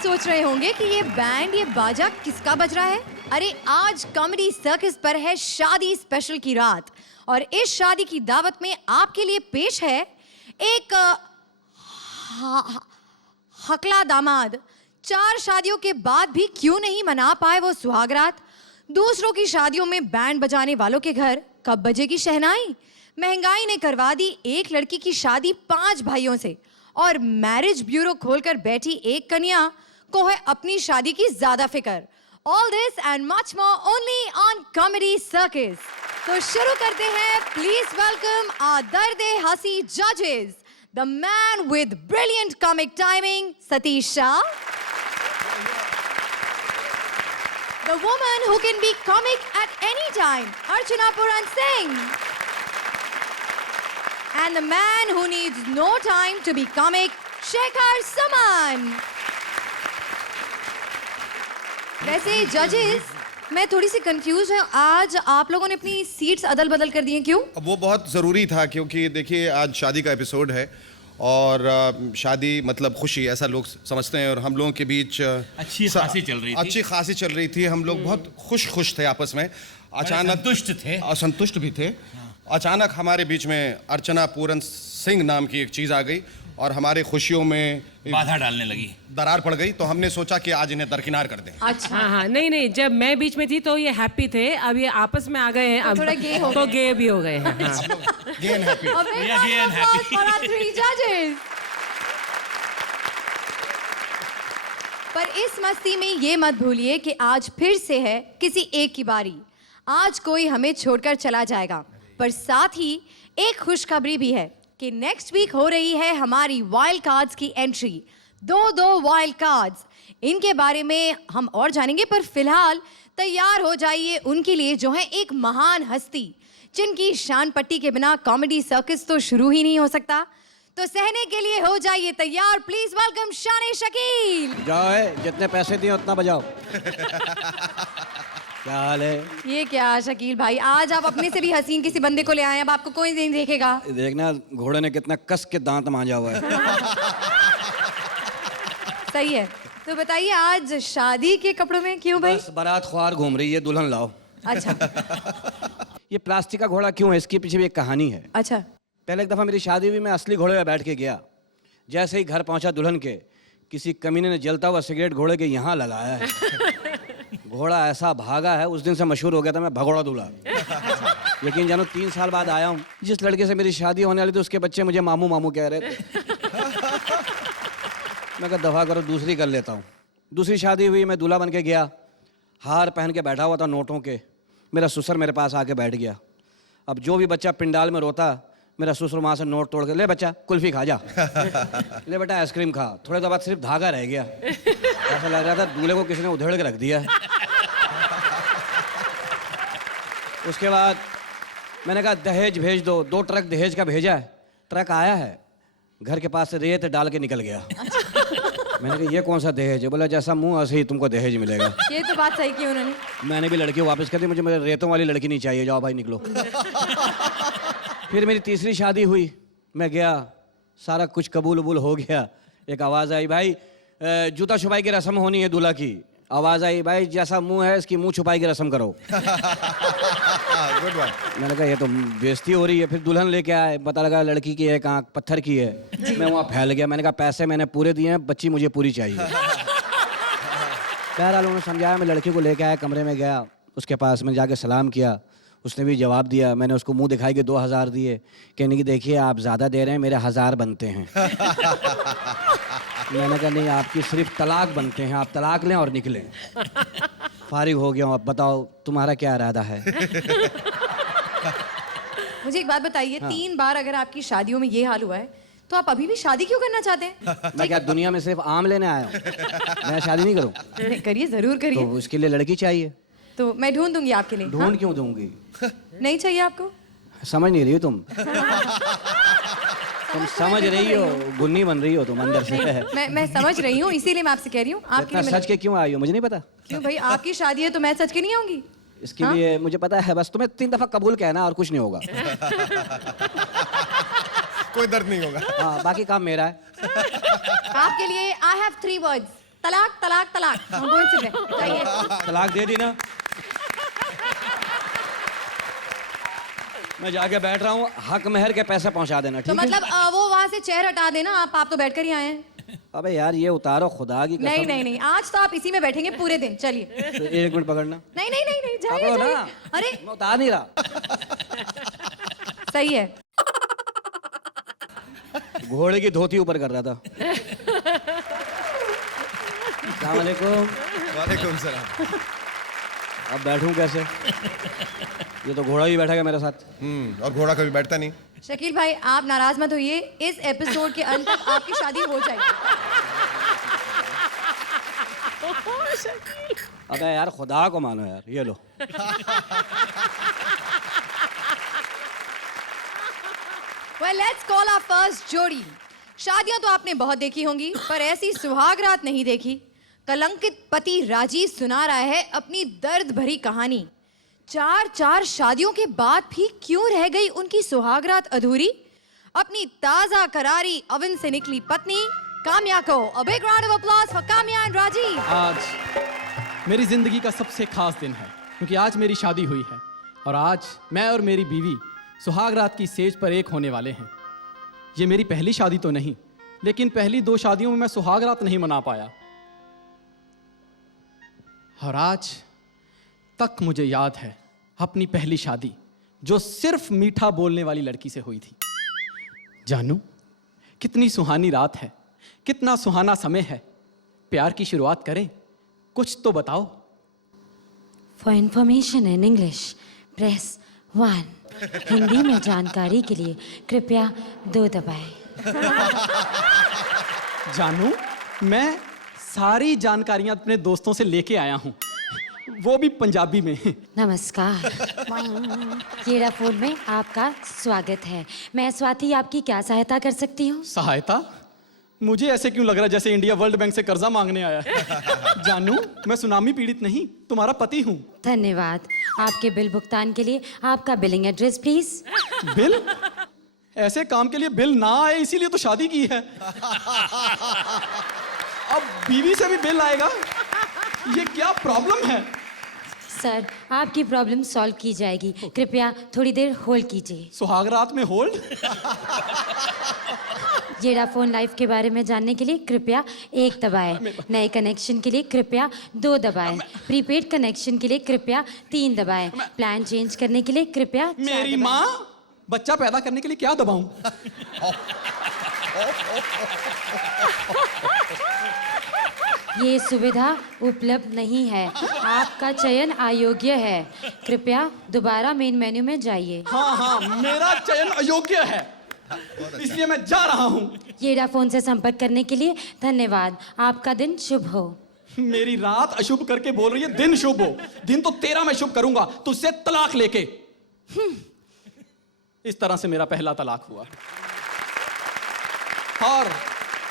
सोच रहे होंगे कि ये बैंड, ये बाजा किसका बज रहा है? अरे आज कॉमेडी सर्कस पर है शादी स्पेशल की रात और इस शादी की दावत में आपके लिए पेश है एक हकला दामाद। 4 शादियों के बाद भी क्यों नहीं मना पाए वो सुहागरात। दूसरों की शादियों में बैंड बजाने वालों के घर कब बजेगी शहनाई। महंगाई ने करवा दी एक लड़की की शादी 5 भाइयों से और मैरिज ब्यूरो खोलकर बैठी एक कन्या को है अपनी शादी की ज्यादा फिक्र। All this and much more only on comedy circus. तो शुरू करते हैं। प्लीज वेलकम आवर दर्दे हंसी जजेस, the man with brilliant comic timing, Satish Shah. The woman who can be comic at any time, Archana Puran Singh. And the man who needs no time to be comic, Shekhar Saman. वैसे जजेस, मैं थोड़ी सी confuse हूँ। आज आप लोगों ने अपनी सीट्स अदल बदल कर दी हैं, क्यों? वो बहुत ज़रूरी था क्योंकि देखिए आज शादी का एपिसोड है और शादी मतलब खुशी ऐसा लोग समझते हैं और हम लोगों के बीच अच्छी खासी चल रही थी। हम लोग बहुत खुश थे आपस में। अचानक असंतुष्ट भी थे। अचानक हमारे बीच में अर्चना पूरन सिंह नाम की एक चीज़ आ गई और हमारे खुशियों में बाधा डालने लगी, दरार पड़ गई। तो हमने सोचा कि आज इन्हें दरकिनार कर दें। अच्छा। हाँ, नहीं, जब मैं बीच में थी तो ये हैप्पी थे, अब ये आपस में आ गए हैं, अब थोड़ा गे हो तो गए। गे भी हो गए हैं। गे एंड हैप्पी। पर इस मस्ती में ये मत भूलिए कि आज फिर से है किसी एक की बारी। आज कोई हमें छोड़कर चला जाएगा, पर साथ ही एक खुशखबरी भी है कि नेक्स्ट वीक हो रही है हमारी वाइल्ड कार्ड्स की एंट्री। 2 वाइल्ड कार्ड्स, इनके बारे में हम और जानेंगे, पर फिलहाल तैयार हो जाइए उनके लिए जो है एक महान हस्ती जिनकी शान पट्टी के बिना कॉमेडी सर्कस तो शुरू ही नहीं हो सकता। तो सहने के लिए हो जाइए तैयार। प्लीज वेलकम शान शकील। जाओ, जितने पैसे दिए उतना बजाओ। क्या हाल है? ये क्या शकील भाई, आज आप अपने से भी हसीन किसी बंदे को ले आए, अब आपको कोई नहीं देखेगा। देखना घोड़े ने कितना कस के दांत मांजा हुआ है। सही है। तो बताइए आज शादी के कपड़ों में क्यों भाई? बस बारात ख्वार घूम रही है, दुल्हन लाओ। अच्छा। ये प्लास्टिक का घोड़ा क्यों है, इसके पीछे भी एक कहानी है। अच्छा। पहले एक दफा मेरी शादी हुई, मैं असली घोड़े पे बैठ के गया। जैसे ही घर पहुंचा दुल्हन के, किसी कमीने ने जलता हुआ सिगरेट घोड़े के यहाँ लगाया है। घोड़ा ऐसा भागा है, उस दिन से मशहूर हो गया था मैं भगोड़ा दूल्हा। यकीन जानो 3 साल बाद आया हूँ। जिस लड़के से मेरी शादी होने वाली थी उसके बच्चे मुझे मामू मामू कह रहे थे। मैं कहा दफा करो, दूसरी कर लेता हूँ। दूसरी शादी हुई, मैं दूल्हा बन के गया, हार पहन के बैठा हुआ था नोटों के। मेरा ससुर मेरे पास आके बैठ गया। अब जो भी बच्चा पिंडाल में रोता, मेरा ससुर वहाँ से नोट तोड़ के, ले बच्चा कुल्फी खा जा। ले बेटा आइसक्रीम खा। थोड़े देर बाद सिर्फ धागा रह गया। ऐसा लग रहा था दूल्हे को किसी ने उधेड़ के रख दिया। उसके बाद मैंने कहा दहेज भेज दो। 2 ट्रक दहेज का भेजा है। ट्रक आया है, घर के पास से रेत डाल के निकल गया। मैंने कहा ये कौन सा दहेज है? बोला जैसा मुंह ऐसे ही तुमको दहेज मिलेगा। ये तो बात सही की उन्होंने। मैंने भी लड़की वापस कर दी, मुझे मेरे रेतों वाली लड़की नहीं चाहिए, जाओ भाई निकलो। फिर मेरी तीसरी शादी हुई, मैं गया, सारा कुछ कबूल उबूल हो गया। एक आवाज़ आई, भाई जूता छुपाई की रस्म होनी है दूल्हा की। आवाज़ आई, भाई जैसा मुंह है इसकी मुंह छुपाई की रस्म करो। Good one. मैंने कहा ये तो बेइज्जती हो रही है। फिर दुल्हन लेके आए, पता लगा लड़की की एक आंख पत्थर की है। मैं वहाँ फैल गया। मैंने कहा पैसे मैंने पूरे दिए हैं, बच्ची मुझे पूरी चाहिए। बहरहाल उन्होंने समझाया, मैं लड़की को लेके आया, कमरे में गया, उसके पास मैं जाके सलाम किया। उसने भी जवाब दिया। मैंने उसको मुंह दिखाई के 2000 दिए, कहने की देखिए आप ज़्यादा दे रहे हैं, मेरे 1000 बनते हैं। मैंने कहा नहीं, आपकी सिर्फ तलाक बनते हैं, आप तलाक लें और निकलें। फारिग हो गया हूँ, अब बताओ तुम्हारा क्या इरादा है? मुझे एक बात बताइए, 3 बार अगर आपकी शादियों में ये हाल हुआ है तो आप अभी भी शादी क्यों करना चाहते हैं? मैं क्या दुनिया में सिर्फ आम लेने आया हूँ? मैं शादी नहीं करूँ? करिए, जरूर करिए। तो उसके लिए लड़की चाहिए। तो मैं ढूंढ दूंगी आपके लिए। ढूंढ क्यों दूंगी? नहीं चाहिए आपको? समझ नहीं रही हो तुम। तुम समझ रही हो, गुन्नी बन रही हो तुम अंदर से। मैं समझ रही हूँ, इसीलिए मैं आपसे कह रही हूँ। इतना सच के क्यों आई हो मुझे नहीं पता। क्यों भाई, आपकी शादी है तो मैं सच के नहीं आऊंगी? इसके लिए मुझे पता है, बस तुम्हें 3 दफा कबूल कहना और कुछ नहीं होगा। कोई दर्द नहीं होगा। हाँ, बाकी काम मेरा है। आपके लिए आई हैव 3 वर्ड्स। तलाक तलाक तलाक I'm going to bed. जाइए। तलाक दे दी ना। मैं जाके बैठ रहा हूँ, हक महर के पैसे पहुंचा देना, तो ठीक है? मतलब वो वहां से चेयर हटा देना, आप तो बैठकर ही आए हैं। अबे यार ये उतारो, खुदा की कसम। नहीं नहीं नहीं, आज तो आप इसी में बैठेंगे पूरे दिन। चलिए। तो 1 मिनट पकड़ना। नहीं नहीं नहीं नहीं, जाइए पकड़ो जाइए। ना। अरे मैं उतार नहीं रहा। सही है। घोड़े की धोती ऊपर कर रहा था। अस्सलाम वालेकुम। वालेकुम सलाम। अब बैठूं कैसे? ये तो घोड़ा भी बैठेगा मेरे साथ। और घोड़ा कभी बैठता नहीं। शकील भाई आप नाराज मत होइए, इस एपिसोड के अंत तक आपकी शादी हो जाएगी। अबे यार खुदा को मानो यार, ये लो। Well, let's call our first जोड़ी। शादियां तो आपने बहुत देखी होंगी, पर ऐसी सुहागरात नहीं देखी। कलंकित पति राजीव सुना रहा है अपनी दर्द भरी कहानी। 4 शादियों के बाद भी क्यों रह गई उनकी सुहागरात अधूरी? अपनी ताजा करारी अवन से निकली पत्नी काम्या को। A big round of applause for Kamya and Rajiv. आज मेरी जिंदगी का सबसे खास दिन है, क्योंकि आज मेरी शादी हुई है और आज मैं और मेरी बीवी सुहागरात की सेज पर एक होने वाले हैं। ये मेरी पहली शादी तो नहीं, लेकिन पहली 2 शादियों में मैं सुहागरात नहीं मना पाया। और आज तक मुझे याद है अपनी पहली शादी, जो सिर्फ मीठा बोलने वाली लड़की से हुई थी। जानू, कितनी सुहानी रात है, कितना सुहाना समय है। प्यार की शुरुआत करें, कुछ तो बताओ। For information in English, press 1. Hindi में जानकारी के लिए कृपया 2 दबाएं। जानू, मैं सारी जानकारियां अपने दोस्तों से लेके आया हूं, वो भी पंजाबी में। नमस्कार। येरा फोन में आपका स्वागत है। मैं स्वाति आपकी क्या सहायता कर सकती हूँ? सहायता? मुझे ऐसे क्यों लग रहा है जैसे इंडिया वर्ल्ड बैंक से कर्जा मांगने आया है। जानू, मैं सुनामी पीड़ित नहीं, तुम्हारा पति हूँ। धन्यवाद। आपके बिल भुगतान के लिए आपका बिलिंग एड्रेस प्लीज। बिल? ऐसे काम के लिए बिल ना आए, इसीलिए तो शादी की है। अब बीवी से भी बिल आएगा? ये क्या प्रॉब्लम है? सर, आपकी प्रॉब्लम सॉल्व की जाएगी। कृपया थोड़ी देर होल्ड कीजिए। सुहागरात में होल्ड? येरा फोन लाइफ के बारे में जानने के लिए कृपया 1 दबाएं। नए कनेक्शन के लिए कृपया 2 दबाएं। प्रीपेड कनेक्शन के लिए कृपया 3 दबाएं। प्लान चेंज करने के लिए कृपया 4 मेरी दबाएं। माँ, बच्चा पैदा करने के लिए क्या दबाऊं? ये सुविधा उपलब्ध नहीं है। आपका चयन अयोग्य है। कृपया दोबारा मेन मेन्यू में जाइए। हाँ हाँ, मेरा चयन अयोग्य है, इसलिए मैं जा रहा हूँ। येरा फोन से संपर्क करने के लिए धन्यवाद। आपका दिन शुभ हो। मेरी रात अशुभ करके बोल रही है दिन शुभ हो। दिन तो तेरा मैं शुभ करूंगा, तुझसे तलाक लेके। इस तरह से मेरा पहला तलाक हुआ और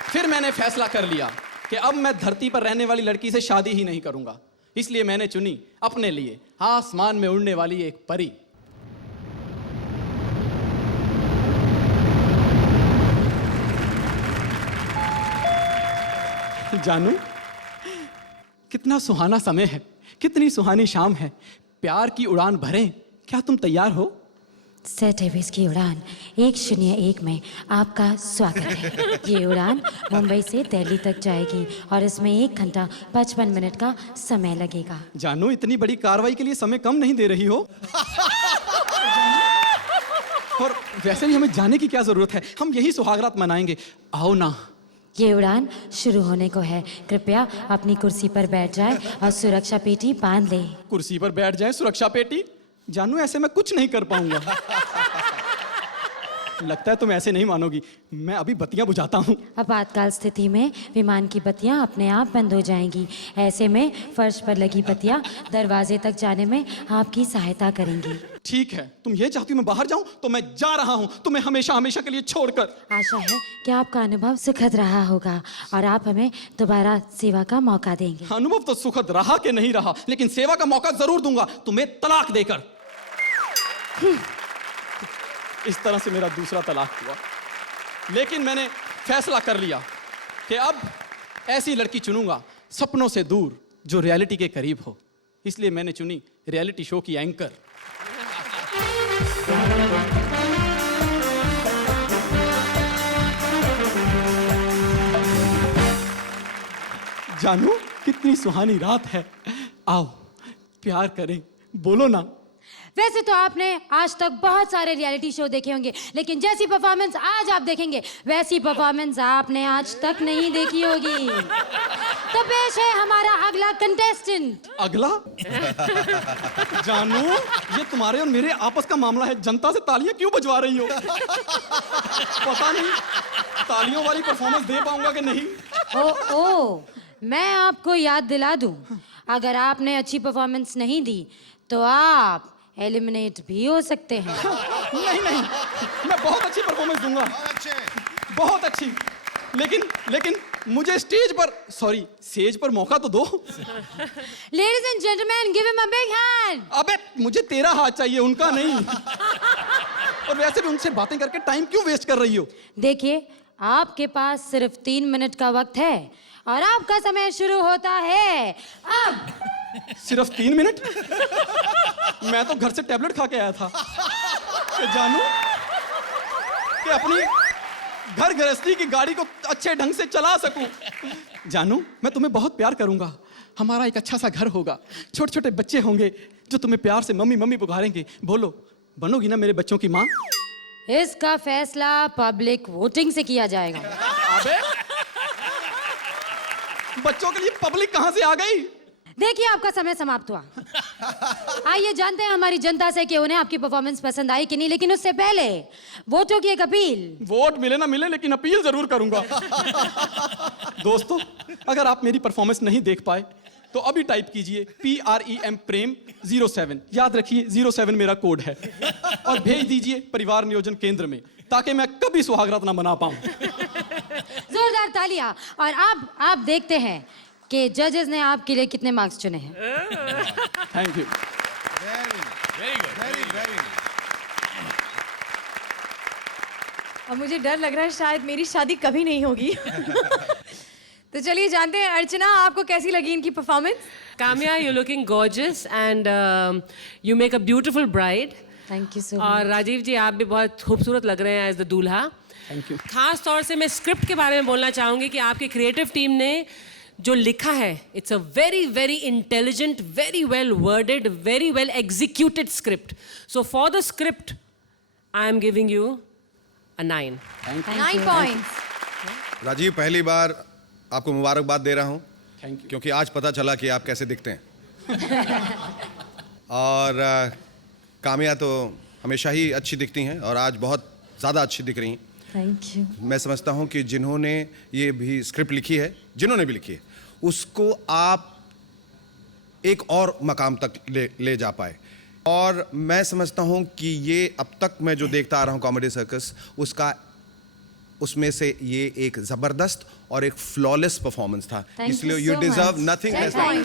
फिर मैंने फैसला कर लिया कि अब मैं धरती पर रहने वाली लड़की से शादी ही नहीं करूंगा। इसलिए मैंने चुनी अपने लिए आसमान में उड़ने वाली एक परी। जानू, कितना सुहाना समय है, कितनी सुहानी शाम है। प्यार की उड़ान भरें, क्या तुम तैयार हो? सेट एवेज की उड़ान 101 में आपका स्वागत है। ये उड़ान मुंबई से दिल्ली तक जाएगी और इसमें 1 घंटा 55 मिनट का समय लगेगा। जानू, इतनी बड़ी कार्रवाई के लिए समय कम नहीं दे रही हो? और वैसे भी हमें जाने की क्या जरूरत है, हम यही सुहागरात मनाएंगे। आओ ना। ये उड़ान शुरू होने को है। कृपया अपनी कुर्सी पर बैठ जाए और सुरक्षा पेटी बांध ले। कुर्सी पर बैठ जाए, सुरक्षा पेटी? जानू, ऐसे मैं कुछ नहीं कर पाऊंगा। लगता है तुम ऐसे नहीं मानोगी। मैं अभी बत्तियां बुझाता हूँ। आपातकाल स्थिति में विमान की बत्तियां अपने आप बंद हो जाएंगी। ऐसे में फर्श पर लगी बत्तियां दरवाजे तक जाने में आपकी सहायता करेंगी। ठीक है, तुम ये चाहती हो मैं बाहर जाऊं, तो मैं जा रहा हूं, तुम्हें हमेशा हमेशा के लिए छोड़कर। आशा है कि आपका अनुभव सुखद रहा होगा और आप हमें दोबारा सेवा का मौका देंगे। अनुभव तो सुखद रहा कि नहीं रहा, लेकिन सेवा का मौका जरूर दूंगा, तुम्हें तलाक देकर। इस तरह से मेरा दूसरा तलाक हुआ, लेकिन मैंने फैसला कर लिया कि अब ऐसी लड़की चुनूंगा सपनों से दूर, जो रियलिटी के करीब हो। इसलिए मैंने चुनी रियलिटी शो की एंकर। जानू कितनी सुहानी रात है, आओ प्यार करें, बोलो ना। वैसे तो आपने आज तक बहुत सारे रियलिटी शो देखे होंगे, लेकिन जैसी परफॉर्मेंस आज आप देखेंगे वैसी परफॉर्मेंस आपने आज तक नहीं देखी होगी। तो पेश है हमारा अगला कंटेस्टेंट। अगला? जानू ये तुम्हारे और मेरे आपस का मामला है, जनता से तालियां क्यों बजवा रही हो? पता नहीं तालियों वाली परफॉर्मेंस दे पाऊंगा कि नहीं। ओ मैं आपको याद दिला दूं, अगर आपने अच्छी परफॉर्मेंस नहीं दी तो आप एलिमिनेट भी हो सकते हैं। नहीं नहीं, मैं बहुत अच्छी परफॉर्मेंस दूंगा, बहुत अच्छी। लेकिन मुझे स्टेज पर, सॉरी सेज पर मौका तो दो। Ladies and gentleman, give him a big hand. अबे मुझे तेरा हाथ चाहिए, उनका नहीं। और वैसे भी उनसे बातें करके टाइम क्यों वेस्ट कर रही हो? देखिए, आपके पास सिर्फ 3 मिनट का वक्त है और आपका समय शुरू होता है अब। सिर्फ 3 मिनट? मैं तो घर से टैबलेट खा के आया था कि जानू कि अपनी घर गृहस्थी की गाड़ी को अच्छे ढंग से चला सकूं। जानू मैं तुम्हें बहुत प्यार करूंगा, हमारा एक अच्छा सा घर होगा, छोटे छोटे बच्चे होंगे जो तुम्हें प्यार से मम्मी मम्मी पुकारेंगे। बोलो, बनोगी ना मेरे बच्चों की माँ? इसका फैसला पब्लिक वोटिंग से किया जाएगा। अबे बच्चों के लिए पब्लिक कहां से आ गई? देखिए, आपका समय समाप्त हुआ। आइए जानते हैं हमारी जनता से कि उन्हें आपकी परफॉर्मेंस पसंद आई कि नहीं, लेकिन उससे पहले वोटों की एक अपील। वोट मिले ना मिले, लेकिन अपील जरूर करूंगा। दोस्तों, अगर आप मेरी परफॉर्मेंस नहीं देख पाए तो अभी टाइप कीजिए PREM प्रेम 07, याद रखिए 07 मेरा कोड है, और भेज दीजिए परिवार नियोजन केंद्र में, ताकि मैं कभी सुहागरात ना मना पाऊं। जोरदार तालियां। और अब आप देखते हैं कि जजेस ने आपके लिए कितने मार्क्स चुने हैं। Thank you. अब मुझे डर लग रहा है शायद मेरी शादी कभी नहीं होगी। तो चलिए जानते हैं, अर्चना आपको कैसी लगी इनकी performance? Kamya, you're looking gorgeous and you make a beautiful bride. Thank you so और राजीव जी, आप भी बहुत खूबसूरत लग रहे हैं एज द दूल्हा। Thank you. खास तौर से मैं स्क्रिप्ट के बारे में बोलना चाहूंगी कि आपकी क्रिएटिव टीम ने जो लिखा है, it's a very very intelligent, very well worded, very well executed script. So for the script I am giving you a 9। 9 points. Rajeev, पहली बार आपको मुबारकबाद दे रहा हूँ, थैंक यू। क्योंकि आज पता चला कि आप कैसे दिखते हैं। और काम्या तो हमेशा ही अच्छी दिखती हैं और आज बहुत ज़्यादा अच्छी दिख रही हैं। Thank you. मैं समझता हूँ कि जिन्होंने ये भी स्क्रिप्ट लिखी है, जिन्होंने भी लिखी है, उसको आप एक और मकाम तक ले जा पाए। और मैं समझता हूँ कि ये अब तक मैं जो देखता आ रहा हूँ कॉमेडी सर्कस, उसमें से ये एक ज़बरदस्त और एक फ्लॉलेस परफॉर्मेंस था। इसलिए you deserve nothing less than.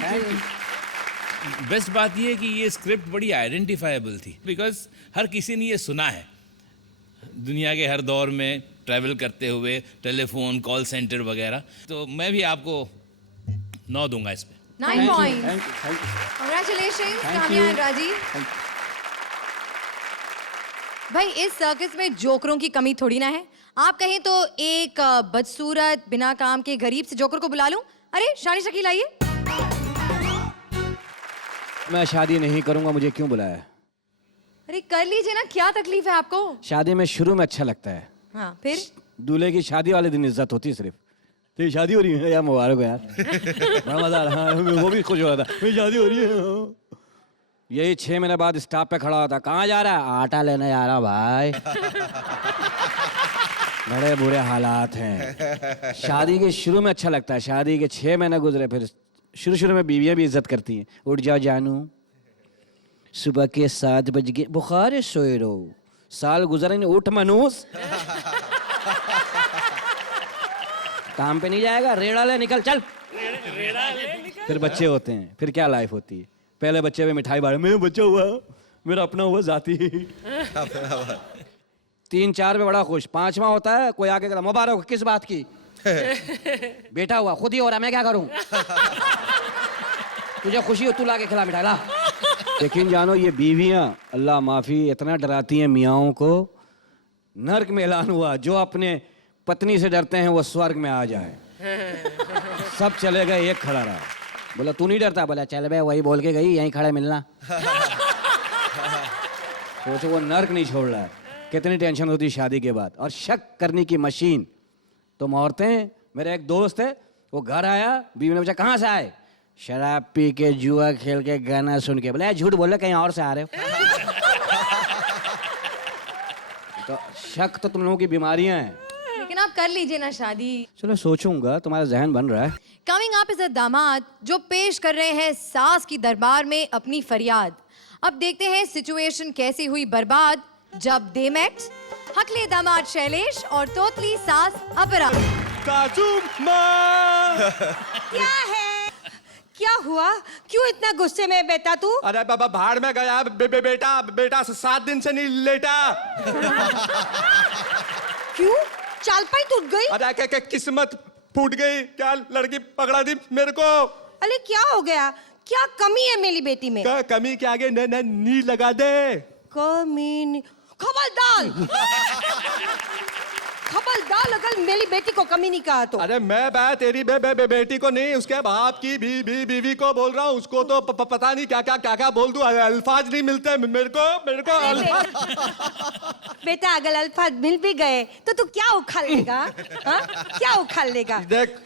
Best बात ये है कि ये स्क्रिप्ट बड़ी आइडेंटिफाइबल थी, बिकॉज हर किसी ने ये सुना है दुनिया के हर दौर में ट्रैवल करते हुए, टेलीफोन, कॉल सेंटर वगैरह। तो मैं भी आपको 9 दूंगा इस पे। 9 points. Thank you. Congratulations, Thank Kamya you. And Rajeev. भाई, इस सर्कस में जोकरों की कमी थोड़ी ना है। आप कहें तो एक बदसूरत बिना काम के गरीब से जोकर को बुला लूं। अरे शानी शकील आइए। मैं शादी नहीं करूंगा, मुझे क्यों बुलाया है? अरे कर लीजिए ना, क्या तकलीफ है आपको? शादी में शुरू में अच्छा लगता है, हाँ फिर? दूल्हे की शादी वाले दिन इज्जत होती है सिर्फ। तेरी शादी हो रही है यार, मुबारक हो यार। बड़ा मजा आ रहा है, वो भी खुश हो रहा था, मेरी शादी हो रही है। यही 6 महीने बाद स्टॉप पे खड़ा होता, कहाँ जा रहा है? आटा लेने जा रहा भाई। बड़े बुरे हालात हैं। शादी के शुरू में अच्छा लगता है, शादी के 6 महीने गुजरे, फिर शुरू में बीवियां भी इज्जत करती हैं। उठ जाओ जानू, सुबह के 7 बज गए, बुखार है, सोए रहो, साल गुजरे नहीं, उठ मनूस। काम पे नहीं जाएगा, रेड़ा ले निकल, चल। फिर बच्चे होते हैं, फिर क्या लाइफ होती है। पहले बच्चे में मिठाई बांटे, मेरा बच्चा हुआ, मेरा अपना हुआ जाती। 3-4 में बड़ा खुश, 5वां होता है, कोई आके कहता मुबारक, किस बात की? बेटा हुआ खुद ही हो रहा, मैं क्या करूं? तुझे खुशी हो, तू ला के खिला मिठाई ला। लेकिन जानो ये बीवियां अल्लाह माफी इतना डराती हैं मियाओं को, नर्क में ऐलान हुआ जो अपने पत्नी से डरते हैं वो स्वर्ग में आ जाए। सब चले गए, एक खड़ा रहा। बोला तू नहीं डरता? बोला चल बे, वही बोल के गई, यहीं खड़े मिलना। सोचो वो नर्क नहीं छोड़ रहा है। कितनी टेंशन होती है शादी के बाद। और शक करने की मशीन तुम औरतें। मेरा एक दोस्त है, वो घर आया, बीवी ने पूछा कहाँ से आए? शराब पी के, जुआ खेल के, गाना सुन के। बोला झूठ बोल रहे, कहीं और से आ रहे हो। तो शक तो तुम लोगों की बीमारियां हैं। लेकिन आप कर लीजिए ना शादी। चलो सोचूंगा, तुम्हारा जहन बन रहा है। कमिंग अप इज अ दामाद जो पेश कर रहे हैं सास की दरबार में अपनी फरियाद। अब देखते हैं सिचुएशन कैसी हुई बर्बाद जब दे मेट। हकले दामाद शैलेश और तोतली सास अपरा। सासू माँ। क्या है? क्या हुआ? क्यों इतना गुस्से में बेटा तू? अरे बाबा भाड़ में गया बेटा 7 दिन से नहीं लेटा। क्यों? चालपाई टूट गई? अरे क्या किस्मत फूट गई क्या? लड़की पकड़ा दी मेरे को। अरे क्या हो गया? क्या कमी है मेरी बेटी में? कमी के आगे नी लगा दे। कमी? खबरदार! खबरदार अगर मेरी बेटी को कमी नहीं कहा तो। अरे मैं तेरी बेटी को नहीं, उसके बाप की बीवी को बोल रहा हूँ। उसको तो पता नहीं क्या क्या बोल दूं। अल्फाज नहीं मिलते मेरे को अल्फाज। बेटा अगर अल्फाज मिल भी गए तो तू क्या उखाड़ लेगा? हाँ? क्या उखाड़ लेगा? देख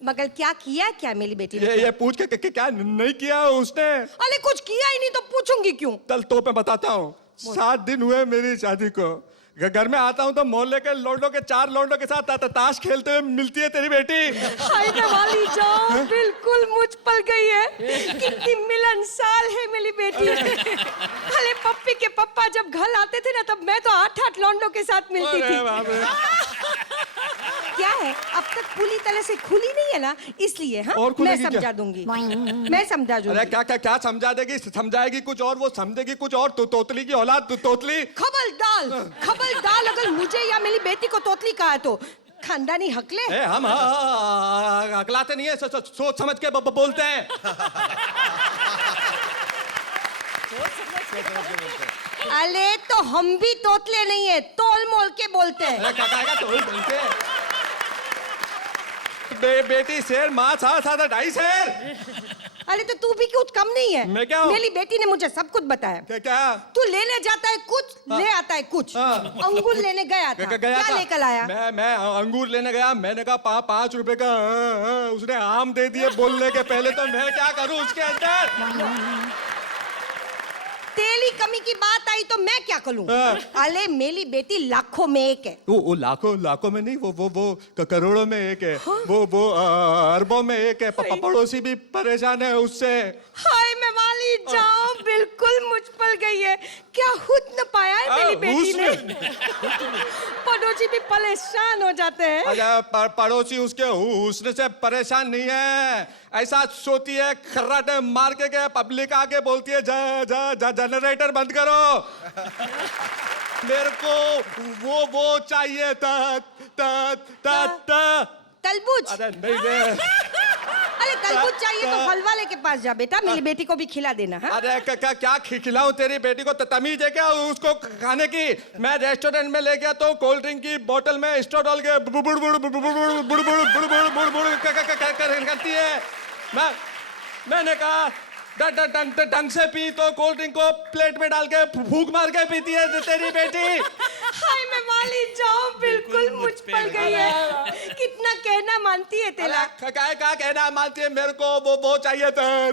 मगर क्या किया क्या मेरी बेटी ने? ये पूछ के क्या नहीं किया उसने? अरे कुछ किया ही नहीं तो पूछूंगी क्यों? चल तो मैं बताता हूँ। 7 दिन हुए मेरी शादी को। घर में आता हूँ तो मोहल्ले के लौंडों के 4 लौंडों के साथ ताश खेलते हुए मिलती है तेरी बेटी। हाय मैं वाली जाऊं, बिल्कुल मुझ पर गई है। कितनी मिलनसार है मेरी बेटी। भले पप्पी के पप्पा जब घर आते थे ना तब मैं तो 8 लौंडों के साथ मिलती थी। क्या है अब तक पूरी तरह से खुली नहीं है ना, इसलिए हाँ मैं समझा दूंगी। मैं समझा दूंगी। अरे क्या समझा देगी? समझाएगी कुछ और, वो समझेगी कुछ और। तो तोतली की औलाद तोतली। खबरदार अगर मुझे या मेरी बेटी को तोतली कहा तो खानदानी हकले। हम हकलाते नहीं है, सोच समझ के बोलते हैं। अरे तो हम भी तोतले नहीं है, तोल मोल के बोलते हैं। तोल बोलते हैं। बेटी शेर, माँ 2.5 शेर। अरे तो तू भी कुछ कम नहीं है। मैं क्या हूँ? मेरी बेटी ने मुझे सब कुछ बताया। क्या? तू लेने जाता है कुछ, ले आता है कुछ। अंगूर लेने गया था। क्या लेकर आया? मैं अंगूर लेने गया। मैंने कहा 5 रुपए का। उसने आम दे दिए बोलने के पहले। तो मैं क्या करूं उसके अंदर? तेरी कमी की बात आई तो मैं क्या करूं? अरे मेरी बेटी लाखों में एक है। वो लाखों में नहीं, वो करोड़ों में एक है। वो अरबों में एक है। पड़ोसी भी परेशान है उससे। हाय मैं वाली जाऊं, बिल्कुल मुझ पर गई है। क्या हुस्न पाया है मेरी बेटी ने। पड़ोसी भी परेशान हो जाते हैं। अरे पड़ोसी उसके हुस्न से परेशान नहीं है। ऐसा सोती है, खर्राटे मार के गए, पब्लिक आके बोलती है जा जनरेटर बंद करो। मेरे को वो चाहिए तरबूज। अरे नहीं। अरे तरबूज चाहिए तो फल वाले के पास जा बेटा, मेरी बेटी को भी खिला देना। हाँ? अरे क्या खिलाऊं तेरी बेटी को? तमीज है क्या उसको खाने की? मैं रेस्टोरेंट में ले गया तो कोल्ड ड्रिंक की बोतल में स्ट्रॉ डाल के करती है। मैंने कहा ढंग से पी, तो कोल्ड ड्रिंक को प्लेट में डाल के फूंक मार के पीती है तेरी बेटी। हाय मैं वाली जाऊं, बिल्कुल मुझ पर गई है। कितना कहना मानती है तेरा? क्या कहना मानती है? मेरे को वो चाहिए। ताला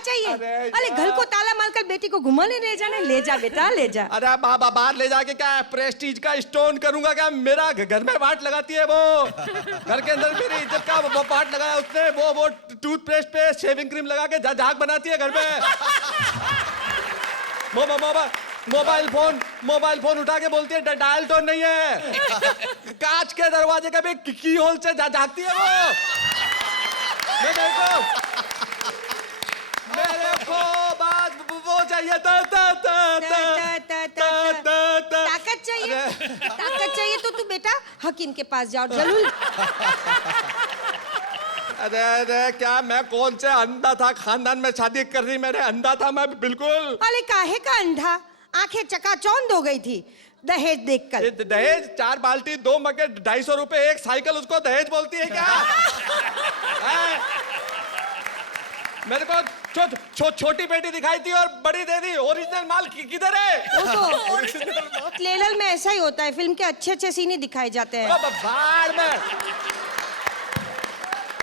चाहिए? अरे घर को ताला मारकर बेटी को घुमाने ले जाने। ले जा बेटा ले जा। अरे बाबा बाहर ले जाके क्या प्रेस्टीज का स्टोन करूंगा क्या? मेरा घर में वाट लगाती है वो। घर के अंदर मेरी इज्जत का वो पार्ट लगाया उसने। वो टूथपेस्ट पे शेविंग क्रीम लगा के झाग बनाती है घर में। मोबाइल फोन उठा के बोलती है डायल टोन नहीं है। कांच के दरवाजे का भी की होल से झांकती है वो। मेरे को बात वो चाहिए। ताकत चाहिए तो तू बेटी बेटा हकीम के पास जाओ जरूर। अरे अरे क्या मैं कौन से अंधा था, खानदान में शादी कर दी मैंने, अंधा था मैं बिल्कुल। अरे काहे का अंधा, आंखें चकाचौंध हो गई थी दहेज देखकर। दहेज 4 बाल्टी 2 मगे 250 रुपए एक साइकिल, उसको दहेज बोलती है क्या? मेरे को छोटी बेटी दिखाई थी और बड़ी दे दी, ओरिजिनल माल किधर है? वो तो ट्रेलर में ऐसा ही होता है, फिल्म के अच्छे अच्छे सीन ही दिखाए जाते हैं। बाहर में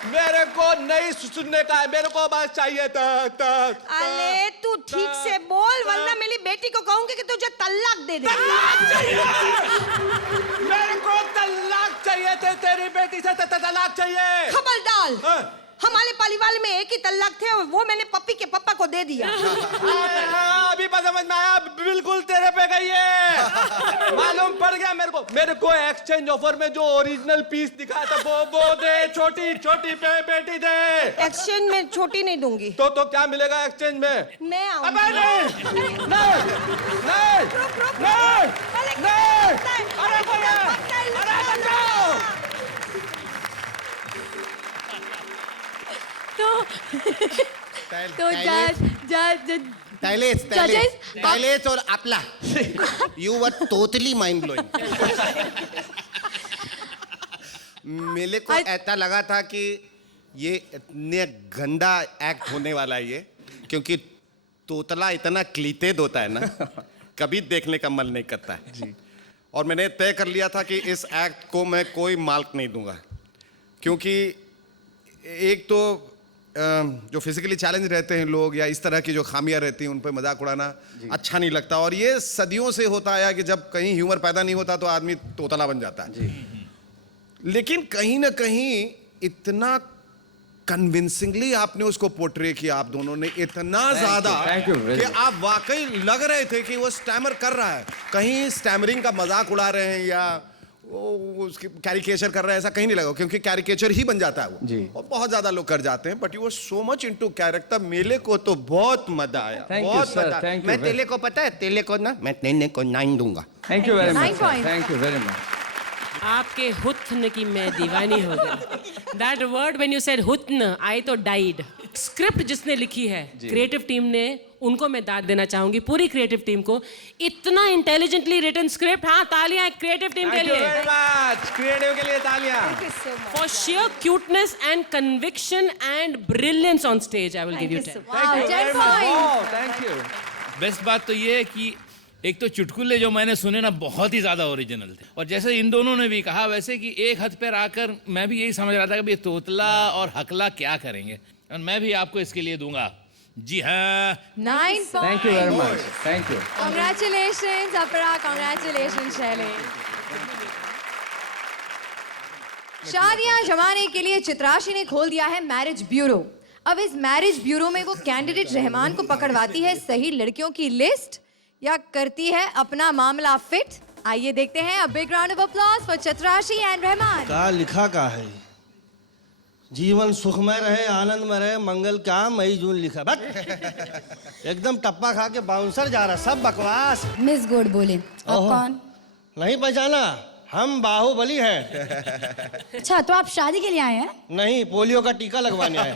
मेरे को नहीं सुनने का है, मेरे को बस चाहिए तक। अरे तू ठीक से बोल वरना मेरी बेटी को कहूंगी कि तुझे तलाक दे दे। मेरे को तलाक चाहिए थे, तेरी बेटी से तलाक चाहिए। खबरदार, हमारे परिवार में एक ही तलाक थे और वो मैंने पप्पी के पापा को दे दिया। अभी पता समझ में आया, बिल्कुल तेरे पे गई है। मालूम पड़ गया मेरे को एक्सचेंज ऑफर में जो ओरिजिनल पीस दिखाया था वो दे, छोटी छोटी पे बेटी दे। एक्सचेंज में छोटी नहीं दूंगी। तो क्या मिलेगा एक्सचेंज में? मैं आऊंगी। अबे नहीं, नहीं, अरे भैया, अरे बचाओ। तो टैलेस और आपला you were totally mind blowing. मेरे को ऐसा लगा था कि ये इतने गंदा एक्ट होने वाला है ये, क्योंकि तोतला इतना क्लीटेड होता है ना, कभी देखने का मन नहीं करता है जी। और मैंने तय कर लिया था कि इस एक्ट को मैं कोई मार्क नहीं दूंगा, क्योंकि एक तो जो फिजिकली चैलेंज रहते हैं लोग या इस तरह की जो खामियां रहती हैं उन पर मजाक उड़ाना अच्छा नहीं लगता। और ये सदियों से होता आया कि जब कहीं ह्यूमर पैदा नहीं होता तो आदमी तोतला बन जाता है। लेकिन कहीं ना कहीं इतना कन्विंसिंगली आपने उसको पोर्ट्रे किया, आप दोनों ने इतना ज्यादा कि आप वाकई लग रहे थे कि वो स्टैमर कर रहा है, कहीं स्टैमरिंग का मजाक उड़ा रहे हैं या उसकी कैरिकेचर कर रहा है, ऐसा कहीं नहीं लगा, क्योंकि कैरिकेचर ही बन जाता है वो जी। और बहुत ज्यादा लोग कर जाते हैं, but you were so much into character. मेले को तो बहुत मजा आया, बहुत मजा। मैं तेले को पता है, तेले को ना मैं तेले को 9 दूंगा। Thank you very much, thank you very much. आपके हुत्न की मैं दीवानी हो गई। That word when you said हुत्न, आई तो डाइड। स्क्रिप्ट जिसने लिखी है क्रिएटिव टीम ने, उनको मैं दाद देना चाहूंगी, पूरी क्रिएटिव टीम को। इतना इंटेलिजेंटली रिटन स्क्रिप्ट। हाँ, तालियां क्रिएटिव टीम के लिए। क्रिएटिव के लिए तालियां। For share cuteness and conviction and brilliance on stage, I will give you 10। Thank you. Best बात तो ये है कि एक तो चुटकुले जो मैंने सुने ना बहुत ही ज़्यादा ओरिजिनल थे, और जैसे इन दोनों ने भी कहा वैसे कि एक हद पर आकर मैं भी यही समझ रहा था कि ये तोतला और हकला क्या करेंगे, और मैं भी आपको इसके लिए दूंगा। जी हाँ, 9 points. Thank you very much, thank you. Congratulations, अपरा, congratulations, शैलेश। शादियां जमाने के लिए चित्राशी ने खोल दिया है मैरिज ब्यूरो। अब इस मैरिज ब्यूरो में वो कैंडिडेट रहमान को पकड़वाती है सही लड़कियों की लिस्ट या करती है अपना मामला फिट। आइए देखते हैं। A big round of applause for Chitrashi and Rahman. का लिखा का है, जीवन सुखमय रहे, आनंद में रहे, मंगल का मई जून लिखा। बस एकदम टप्पा खा के बाउंसर जा रहा, सब बकवास। मिस गोड बोले, आप कौन? नहीं पहचाना, हम बाहुबली हैं। अच्छा, तो आप शादी के लिए आए हैं? नहीं, पोलियो का टीका लगवाने आए।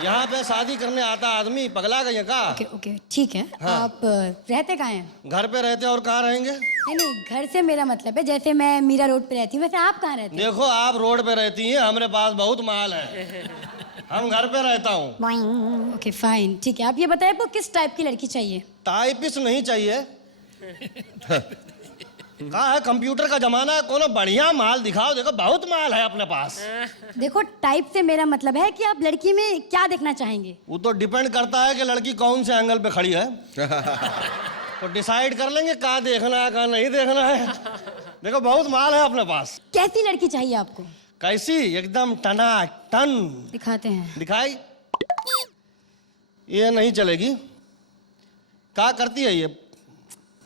यहाँ पे शादी करने आता आदमी पगला गया का? ओके ओके, ठीक है। हाँ। आप रहते कहाँ हैं? घर पे रहते और कहाँ रहेंगे? नहीं नहीं, घर से मेरा मतलब है जैसे मैं मीरा रोड पे रहती हूँ, वैसे आप कहाँ रहते हैं? देखो, आप रोड पे रहती हैं, हमारे पास बहुत माल है, हम घर पे रहता हूँ। ओके फाइन, ठीक है। आप ये बताइए आपको किस टाइप की लड़की चाहिए? टाइपिस्ट नहीं चाहिए। कहाँ है, कंप्यूटर का जमाना है, कोनो बढ़िया माल दिखाओ। देखो बहुत माल है अपने पास। देखो, टाइप से मेरा मतलब है कि आप लड़की में क्या देखना चाहेंगे। वो तो डिपेंड करता है कि लड़की कौन से एंगल पे खड़ी है। तो डिसाइड कर लेंगे कहाँ देखना है कहाँ नहीं देखना है। देखो बहुत माल है अपने पास। कैसी लड़की चाहिए आपको? कैसी? एकदम टना टन। दिखाते हैं। दिखाई? ये नहीं चलेगी। क्या करती है ये?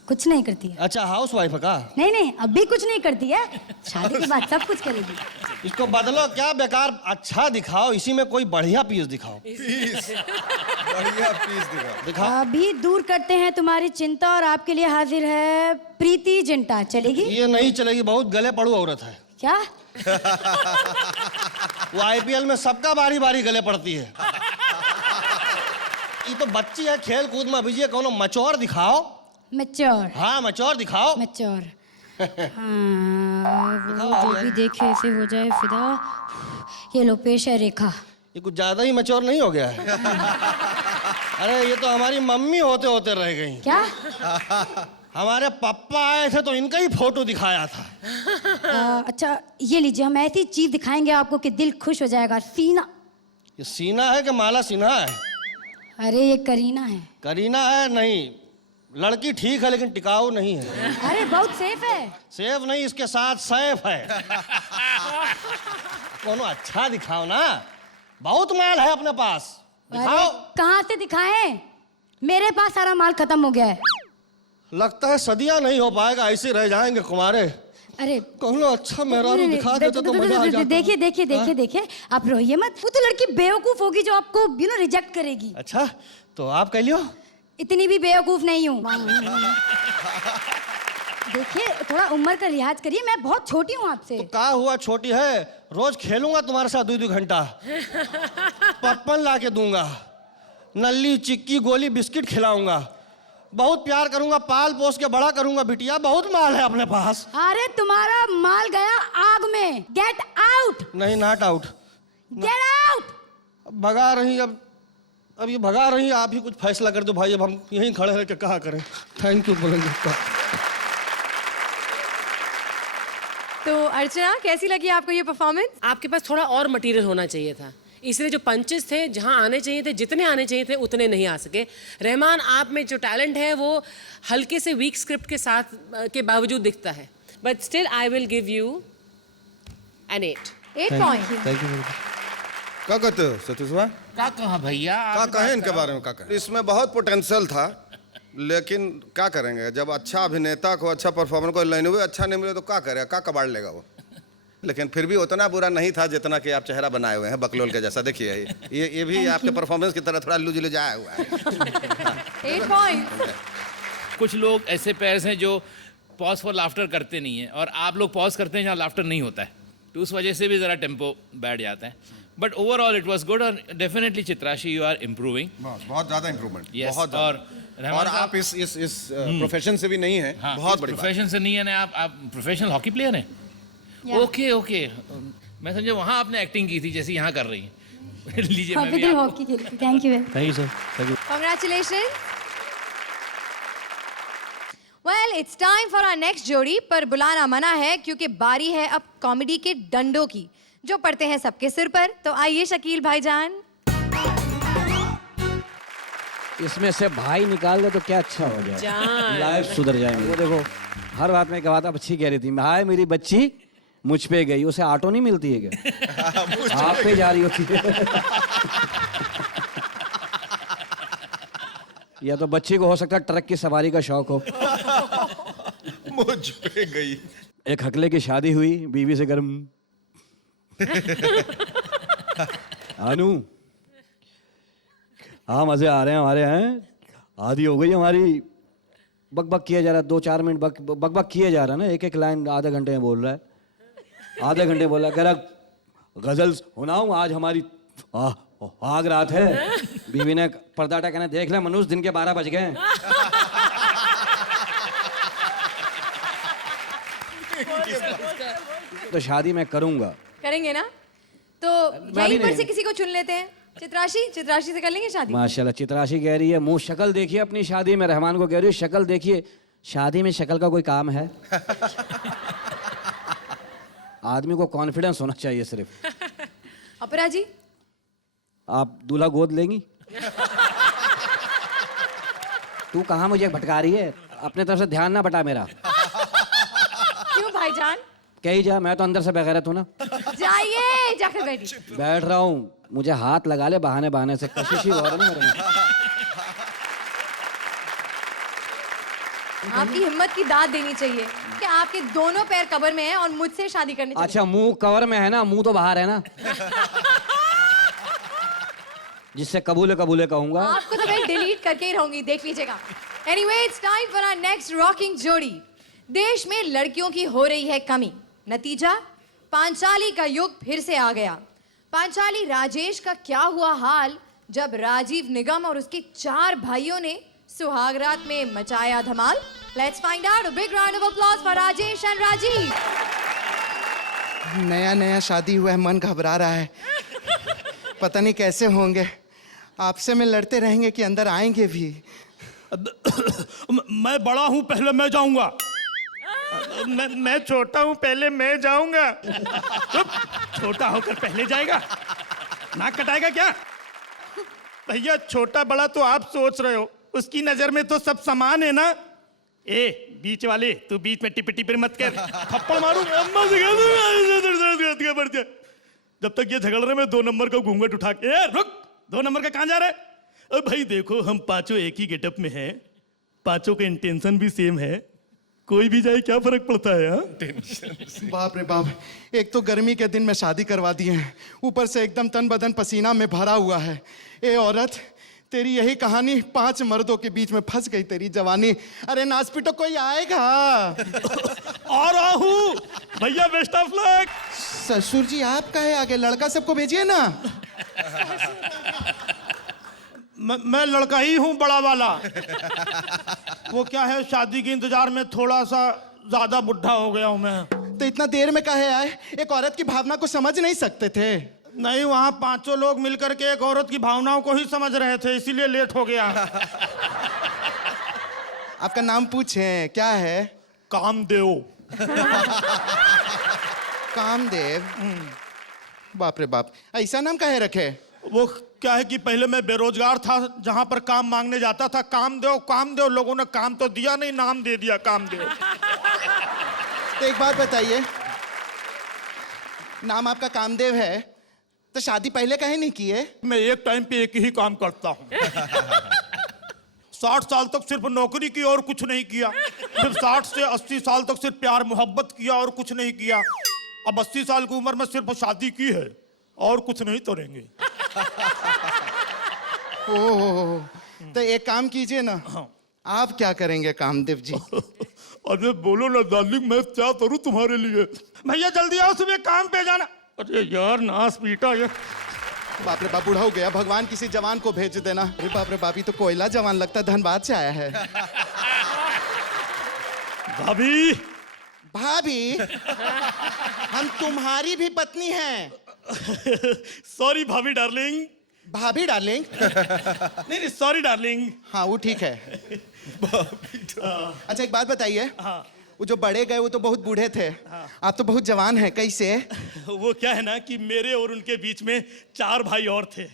कुछ नहीं करती है। अच्छा, हाउस वाइफ है का? नहीं नहीं, अभी कुछ नहीं करती है, शादी के बाद सब कुछ करेगी। इसको बदलो क्या, बेकार अच्छा दिखाओ, इसी में कोई बढ़िया पीस दिखाओ। पीस, बढ़िया पीस दिखाओ। अभी दूर करते हैं तुम्हारी चिंता और आपके लिए हाजिर है प्रीति जिंटा। चलेगी? ये नहीं चलेगी, बहुत गले पड़ू औरत है। क्या? वो आईपीएल में सबका बारी बारी गले पड़ती है। ये तो बच्ची है, खेल कूद में अभी कौनो मचौर दिखाओ। मैच्योर? हाँ मचौर दिखाओ। मैच्योर। हाँ, वो जो भी देखे इसे हो जाए फिदा। ये लो पेश है रेखा। ये कुछ ज्यादा ही मचौर नहीं हो गया है? अरे ये तो हमारी मम्मी होते होते रह गई। क्या? हमारे पापा आए थे तो इनका ही फोटो दिखाया था। अच्छा ये लीजिए, हम ऐसी चीज दिखाएंगे आपको कि दिल खुश हो जाएगा। सीना। ये सीना है कि माला सिन्हा है? अरे ये करीना है। करीना है? नहीं, लड़की ठीक है लेकिन टिकाऊ नहीं है। अरे बहुत सेफ है। सेफ नहीं, इसके साथ सैफ है। कोनो अच्छा दिखाओ ना, बहुत माल है अपने पास, दिखाओ। कहाँ से दिखाएं? मेरे पास सारा माल खत्म हो गया है। लगता है सदियां नहीं हो पाएगा, ऐसे रह जाएंगे कुमारे। अरे कोनो अच्छा मेहरारू दिखा देते तो मजा आ जाता। देखिए देखिए देखिए देखिए, आप रोइए मत। वो तो लड़की बेवकूफ होगी जो आपको रिजेक्ट करेगी। अच्छा तो आप कह लियो। इतनी भी बेवकूफ नहीं हूँ। देखिए थोड़ा उम्र का लिहाज करिए, मैं बहुत छोटी हूँ आपसे। तो क्या हुआ, छोटी है? रोज खेलूंगा तुम्हारे साथ 2-2 घंटा, पप्पन ला के दूंगा, नल्ली चिक्की गोली बिस्किट खिलाऊंगा, बहुत प्यार करूंगा, पाल पोस के बड़ा करूंगा। बिटिया बहुत माल है अपने पास। अरे तुम्हारा माल गया आग में। Get out. नहीं, नॉट आउट। Get out. भगा रही, अब ये भगा रही, आप ही कुछ फैसला कर दो भाई। अब हम यहीं खड़े रह के कहा करें। थैंक यू बोलेंगे। तो अर्चना, कैसी लगी आपको ये परफॉर्मेंस? आपके पास थोड़ा और मटेरियल होना चाहिए था, इसलिए जो पंचेस थे जहां आने चाहिए थे, जितने आने चाहिए थे उतने नहीं आ सके। रहमान, आप में जो टैलेंट है वो हल्के से वीक स्क्रिप्ट के साथ के बावजूद दिखता है, but still I will give you an 8 point. Thank you. क्या कहते हो सतीशवा? क्या कहा भैया? क्या कहें इनके बारे में? क्या कहें? इसमें बहुत पोटेंशियल था, लेकिन क्या करेंगे, जब अच्छा अभिनेता को, अच्छा परफॉर्मर को लाइन हुए अच्छा नहीं मिले तो क्या करेगा, क्या कबाड़ लेगा वो। लेकिन फिर भी उतना बुरा नहीं था जितना कि आप चेहरा बनाए हुए हैं बकलोल के जैसा। देखिए ये भी आपके परफॉर्मेंस की तरह थोड़ा लुझ लुझाया हुआ है। 8 पॉइंट। कुछ लोग ऐसे पेयर्स हैं जो पॉज फॉर लाफ्टर करते नहीं हैं, और आप लोग पॉज करते हैं जहाँ लाफ्टर नहीं होता है, तो उस वजह से भी ज़रा टेम्पो बैठ जाता है। But overall it was good, और definitely Chitrashi you are improving. बहुत ज़्यादा इम्प्रूवमेंट। Yes, बहुत और आप इस प्रोफेशन से भी नहीं है। हाँ, बहुत बड़ी प्रोफेशन से नहीं है ना, आप प्रोफेशनल हॉकी प्लेयर हैं? ओके ओके, मैं समझे वहाँ आपने एक्टिंग की थी जैसी यहाँ कर रही हैं। लीजिए मैं भी आपको- हॉकी के लिए thank you. Thank you sir, thank you. Congratulations. Well, it's time for our next जोड़ी, पर बुलाना मना है क्योंकि बारी है अब कॉमेडी के डंडों की, जो पड़ते हैं सबके सिर पर। तो आइए शकील भाईजान। इसमें से भाई निकाल दे तो क्या अच्छा हो जाए, जान। लाइफ सुधर जाएंगे। वो देखो, हर बात में एक बात आप अच्छी कह रही थी, हाय मेरी बच्ची मुझ पे गई, उसे ऑटो नहीं मिलती है क्या? आप पे जा रही होती है। या तो बच्ची को हो सकता है ट्रक की सवारी का शौक हो। मुझ पे गई। एक हकले की शादी हुई, बीवी से गर्म। अनु, हाँ मजे आ रहे हैं हमारे हैं। आधी हो गई हमारी, बक बक किया जा रहा है, 2-4 मिनट बक बक किए जा रहा है ना, एक लाइन आधे घंटे में बोल रहा है, आधे घंटे बोला, कह रहा गजल सुनाऊं आज हमारी आग रात है। बीवी ने पर्दा हटा कहना, देख ले मनुष्य दिन के 12 बज गए। तो शादी मैं करूंगा। करेंगे ना? तो यहीं पर से किसी को चुन लेते हैं। चित्राशी से कर लेंगे शादी। माशाल्लाह, चित्राशी कह रही है मुंह शक्ल देखिए अपनी शादी में। रहमान को कह रही है शक्ल देखिए, शादी में शक्ल का कोई काम है? आदमी को कॉन्फिडेंस होना चाहिए सिर्फ। अपरा जी, आप दूल्हा गोद लेंगी? तू कहाँ मुझे भटका रही है? अपने तरफ से ध्यान ना बटा मेरा। क्यों भाईजान? कहीं जा, मैं तो अंदर से बेगैरत हूँ ना। जाइए, जाकर बैठिए। बैठ रहा हूँ, मुझे हाथ लगा ले बहाने बहाने से, कशिश ही हो रहा है ना मेरे में। आपकी हिम्मत की दाद देनी चाहिए कि आपके दोनों पैर कब्र में हैं और मुझसे शादी करनी चाहिए। अच्छा, मुंह कवर में है ना, मुंह तो बाहर है ना। जिससे कबूले कबूले कहूंगा। आपको तो मैं डिलीट करके ही रहूंगी, देख लीजिएगा। Anyway, it's time for our next rocking जोड़ी। देश में लड़कियों की हो रही है कमी, नतीजा पांचाली का युग फिर से आ गया। पांचाली राजेश का क्या हुआ हाल जब राजीव निगम और उसके 4 भाइयों ने सुहागरात में मचाया धमाल। Let's find out. A big round of applause for Rajesh and Rajiv. नया नया शादी हुआ है, मन घबरा रहा है, पता नहीं कैसे होंगे। आपसे में लड़ते रहेंगे कि अंदर आएंगे भी। मैं बड़ा हूं, पहले मैं जाऊंगा। मैं छोटा हूं, पहले मैं जाऊंगा। छोटा होकर पहले जाएगा, नाक कटाएगा क्या? भैया छोटा बड़ा तो आप सोच रहे हो, उसकी नजर में तो सब समान है ना। ए बीच वाले, तू बीच में टिप टिप मत कर, थप्पड़ मारूंगा। जब तक ये झगड़ रहे, मैं 2 नंबर का घूंघट उठा के, ए रुक, 2 नंबर का कहां जा रहा है? भाई देखो, हम पांचों एक ही गेटअप में हैं, पांचों का इंटेंशन भी सेम है, कोई भी जाए क्या फर्क पड़ता है? बाप रे बाप, एक तो गर्मी के दिन में शादी करवा दिए हैं, ऊपर से एकदम तन बदन पसीना में भरा हुआ है। ए औरत, तेरी यही कहानी 5 मर्दों के बीच में फंस गई तेरी जवानी। अरे नाच पिटो, कोई आएगा? आ रहा हूँ भैया, बेस्ट ऑफ लक। ससुर जी आपका है आगे, लड़का सबको भेजिए ना। मैं लड़का ही हूँ, बड़ा वाला। वो क्या है, शादी के इंतजार में थोड़ा सा ज्यादा बुढ़ा हो गया हूँ मैं। तो इतना देर में काहे आए? एक औरत की भावना को समझ नहीं सकते थे? नहीं, वहाँ 5 लोग मिलकर के एक औरत की भावनाओं को ही समझ रहे थे, इसीलिए लेट हो गया। आपका नाम पूछें, क्या है? कामदेव। कामदेव? बाप रे बाप, ऐसा नाम काहे रखे? वो क्या है कि पहले मैं बेरोजगार था, जहां पर काम मांगने जाता था, कामदेव कामदेव, लोगों ने काम तो दिया नहीं, नाम दे दिया कामदेव। तो एक बात बताइए, नाम आपका कामदेव है तो शादी पहले काहे नहीं किए? मैं एक टाइम पे एक ही काम करता हूँ। 60 साल तक सिर्फ नौकरी की और कुछ नहीं किया, फिर 60 से 80 साल तक सिर्फ प्यार मोहब्बत किया और कुछ नहीं किया, अब 80 साल की उम्र में सिर्फ शादी की है और कुछ नहीं करेंगे। ओह, तो एक काम कीजिए ना। हाँ। आप क्या करेंगे कामदेव जी? अरे बोलो ना डार्लिंग, मैं क्या करूं तुम्हारे लिए? भैया जल्दी आओ, सुबह काम पे जाना। अरे यार नास पीटा ये। बाप रे बाप, बूढ़ा हो गया, भगवान किसी जवान को भेज देना। अरे बाप रे बाप, ये तो कोयला जवान लगता है, धनबाद से आया है। भाभी, भाभी, हम तुम्हारी भी पत्नी हैं। सॉरी भाभी डार्लिंग। भाभी डार्लिंग? नहीं सॉरी डार्लिंग। हाँ वो ठीक है। अच्छा एक बात बताइए, हाँ। वो जो बड़े गए वो तो बहुत बूढ़े थे, हाँ। आप तो बहुत जवान हैं, कैसे? वो क्या है ना कि मेरे और उनके बीच में 4 भाई और थे।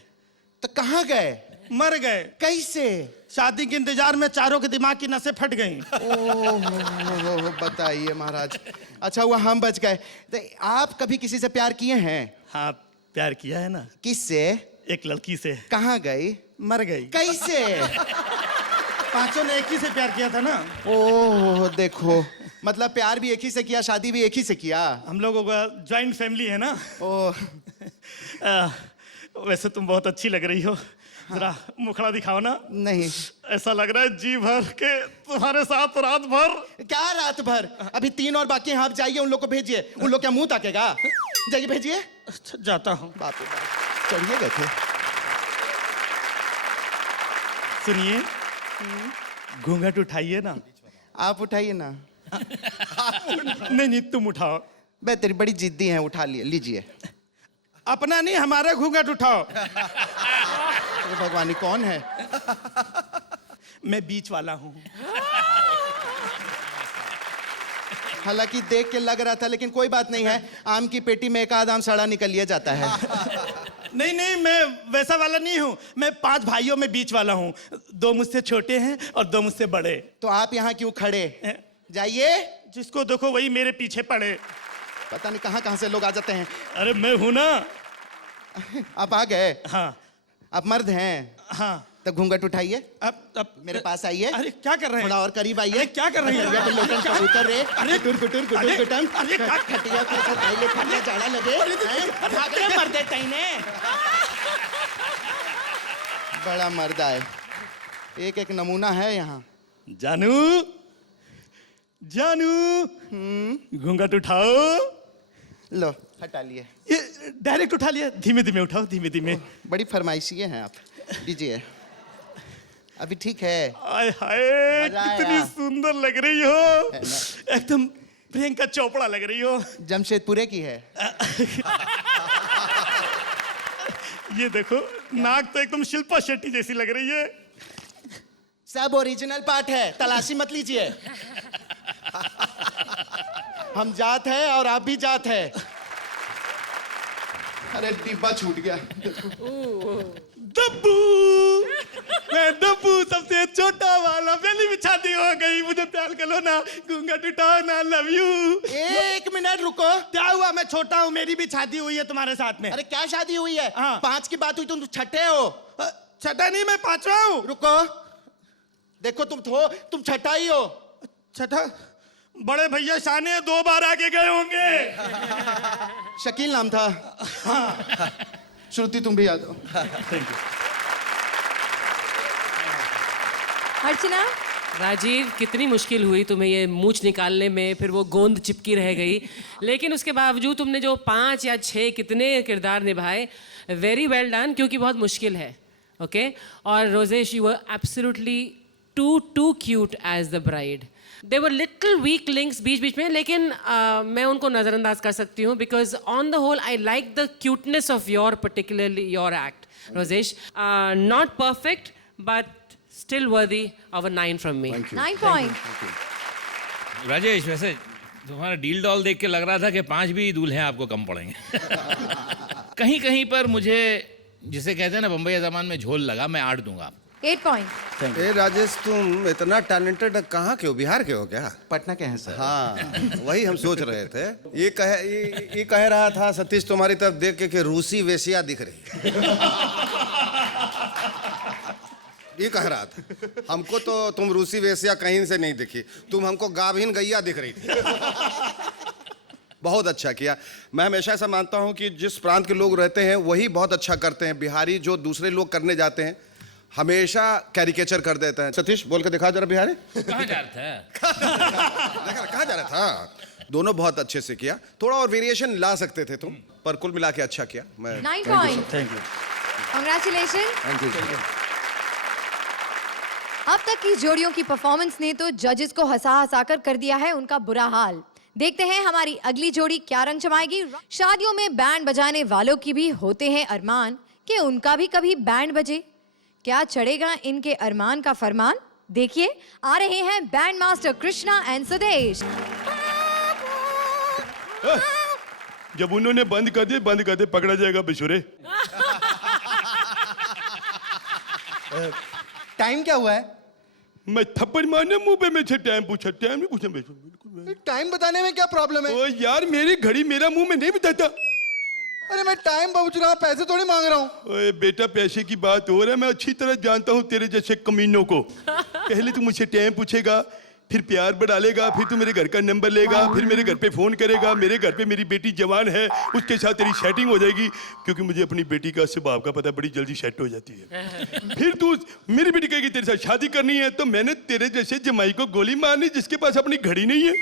तो कहाँ गए? मर गए। कैसे? शादी के इंतजार में चारों के दिमाग की नसें फट गईं। ओह, बताइए महाराज। अच्छा हुआ हम बच गए। तो आप कभी किसी से प्यार किए हैं? हाँ प्यार किया है ना। किससे? एक लड़की से। कहाँ गई? मर गई। कैसे? 5 ने एक ही से प्यार किया था ना। ओह देखो, मतलब प्यार भी एक ही से किया, शादी भी एक ही से किया। हम लोगों का ज्वाइंट फैमिली है ना। ओह वैसे तुम बहुत अच्छी लग रही हो, जरा मुखड़ा दिखाओ ना। नहीं, ऐसा लग रहा है जी भर के तुम्हारे साथ रात भर। क्या रात भर? अभी 3 और बाकी हैं, आप जाइए उन लोग को भेजिए। उन लोग क्या मुंह ताकेगा? जाइए भेजिए। अच्छा जाता हूँ। बाप रे बाप, चढ़िए गए थे। सुनिए, घूंघट उठाइए ना। आप उठाइए ना। नहीं तुम उठाओ। बे तेरी बड़ी जिद्दी है, उठा लिए, लीजिए। अपना नहीं, हमारा घूंघट उठाओ। तो भगवानी कौन है? मैं बीच वाला हूँ। हालांकि देख के लग रहा था, लेकिन कोई बात नहीं है, आम की पेटी में एक आध आम सड़ा निकल लिया जाता है। नहीं मैं वैसा वाला नहीं हूँ, मैं 5 भाइयों में बीच वाला हूँ। 2 मुझसे छोटे हैं और 2 मुझसे बड़े। तो आप यहाँ क्यों खड़े? जाइए। जिसको देखो वही मेरे पीछे पड़े। पता नहीं कहाँ कहाँ से लोग आ जाते हैं। अरे मैं हूं ना। आप आ गए? हाँ। आप मर्द हैं? हाँ। तब घूंघट उठाइए, अब मेरे पास आइए। अरे क्या कर रहे हैं? थोड़ा और करीब आइए। अरे क्या कर रहे हैं? करिया के लोटन कबूतर रे, अरे कुटुर कुटुर कुटुर कुटम, अरे क्या खटिया के साथ आइले खटिया जाड़ा लगे, भागरे मर्दे तईने। बड़ा मर्दा है, एक एक नमूना है यहाँ। जानू, जानू, घूंघट उठाओ। लो हटा लिए। ये डायरेक्ट उठा लिया? धीमे धीमे उठाओ, धीमे धीमे। बड़ी फरमाइशी हैं आप, दीजिए। अभी ठीक है? आय हाय, मजा कितनी आया। सुंदर लग रही हो, एकदम प्रियंका चोपड़ा लग रही हो। जमशेदपुरे की है। ये देखो, नाक तो एकदम शिल्पा शेट्टी जैसी लग रही है। सब ओरिजिनल पार्ट है, तलाशी मत लीजिए। हम जात है और आप भी जात है। अरे डिब्बा छूट गया। दब्बू, मैं दब्बू, सबसे छोटा वाला। पहली भी शादी हो गई, मुझे प्यार कर लो ना, घूंघट उठाओ ना, लव यू। एक मिनट रुको। क्या हुआ? मैं छोटा हूँ, मेरी भी शादी हुई है तुम्हारे साथ में। अरे क्या शादी हुई है? हाँ। 5 की बात हुई, तुम छठे हो। छठा नहीं, मैं 5वां हूँ। रुको, देखो तुम छठा ही हो। छठा? बड़े भैया शाने 2 बार आगे गए होंगे। शकील नाम था। हाँ। श्रुति तुम भी याद हो। Thank you. अर्चना, राजीव, कितनी मुश्किल हुई तुम्हें ये मूंछ निकालने में, फिर वो गोंद चिपकी रह गई, लेकिन उसके बावजूद तुमने जो 5 या 6 कितने किरदार निभाए, वेरी वेल डन, क्योंकि बहुत मुश्किल है। ओके और Rojesh, you were absolutely too cute as the bride. They were little weak links बीच बीच में, लेकिन मैं उनको नज़रअंदाज कर सकती हूँ, because on the whole I like the cuteness of your particularly your act Rojesh. Not perfect but still worthy of a 9 from me. 9 point. Rajesh, वैसे तुम्हारा डील डॉल देख के लग रहा था कि 5 भी दूल्हे आपको कम पड़ेंगे। कहीं कहीं पर मुझे, जिसे कहते हैं ना बम्बई जबान में, झोल लगा। मैं 8 दूंगा। 8 point. ए राजेश, तुम इतना टैलेंटेड कहाँ के हो? बिहार के हो क्या? पटना के हैं सर। हाँ, वही हम सोच रहे थे। ये कह रहा था सतीश तुम्हारी तरफ देख के कि रूसी वेश्या दिख रही। ये कह रहा था। हमको तो तुम रूसी वेश्या कहीं से नहीं दिखी, तुम हमको गाभिन गैया दिख रही थी। बहुत अच्छा किया। मैं हमेशा ऐसा मानता हूँ कि जिस प्रांत के लोग रहते हैं वही बहुत अच्छा करते हैं। बिहारी जो दूसरे लोग करने जाते हैं हमेशा कैरिकेचर कर देते हैं। सतीश बोल के दिखा जरा बिहारी। कहाँ जा रहा था? कहाँ जा रहा था? दोनों बहुत अच्छे से किया। थोड़ा और वेरिएशन ला सकते थे तुम, पर कुल मिला के अच्छा किया। मैं 9 point. Thank you. Congratulations. Thank you. अब तक की जोड़ियों की परफॉर्मेंस ने तो जजेस को हंसा हंसा कर दिया है उनका बुरा हाल। देखते हैं हमारी अगली जोड़ी क्या रंग जमाएगी। शादियों में बैंड बजाने वालों की भी होते हैं अरमान कि उनका भी कभी बैंड बजे। क्या चढ़ेगा इनके अरमान का फरमान? देखिए, आ रहे हैं band master Krishna and Sudesh. जब उन्होंने बंद कर दे, पकड़ा जाएगा बेसुरे। टाइम क्या हुआ है? मैं थप्पड़ मारने मुंह पे में टाइम पूछा, टाइम नहीं पूछा। बिल्कुल। टाइम बताने में क्या प्रॉब्लम है? ओ यार, मेरी घड़ी मेरा मुंह में नहीं बताता। अरे मैं टाइम पूछ रहा हूँ, पैसे थोड़ी मांग रहा हूँ। ओए बेटा, पैसे की बात हो रहा है। मैं अच्छी तरह जानता हूँ तेरे जैसे कमीनों को। पहले तू मुझसे टाइम पूछेगा, फिर प्यार बढ़ा लेगा, फिर तू मेरे घर का नंबर लेगा, फिर मेरे घर पे फोन करेगा। मेरे घर पे मेरी बेटी जवान है, उसके साथ तेरी सेटिंग हो जाएगी, क्योंकि मुझे अपनी बेटी का स्वभाव का पता, बड़ी जल्दी सेट हो जाती है। फिर तू मेरी बेटी कहेगी तेरे साथ शादी करनी है, तो मैंने तेरे जैसे जमाई को गोली मारनी जिसके पास अपनी घड़ी नहीं है।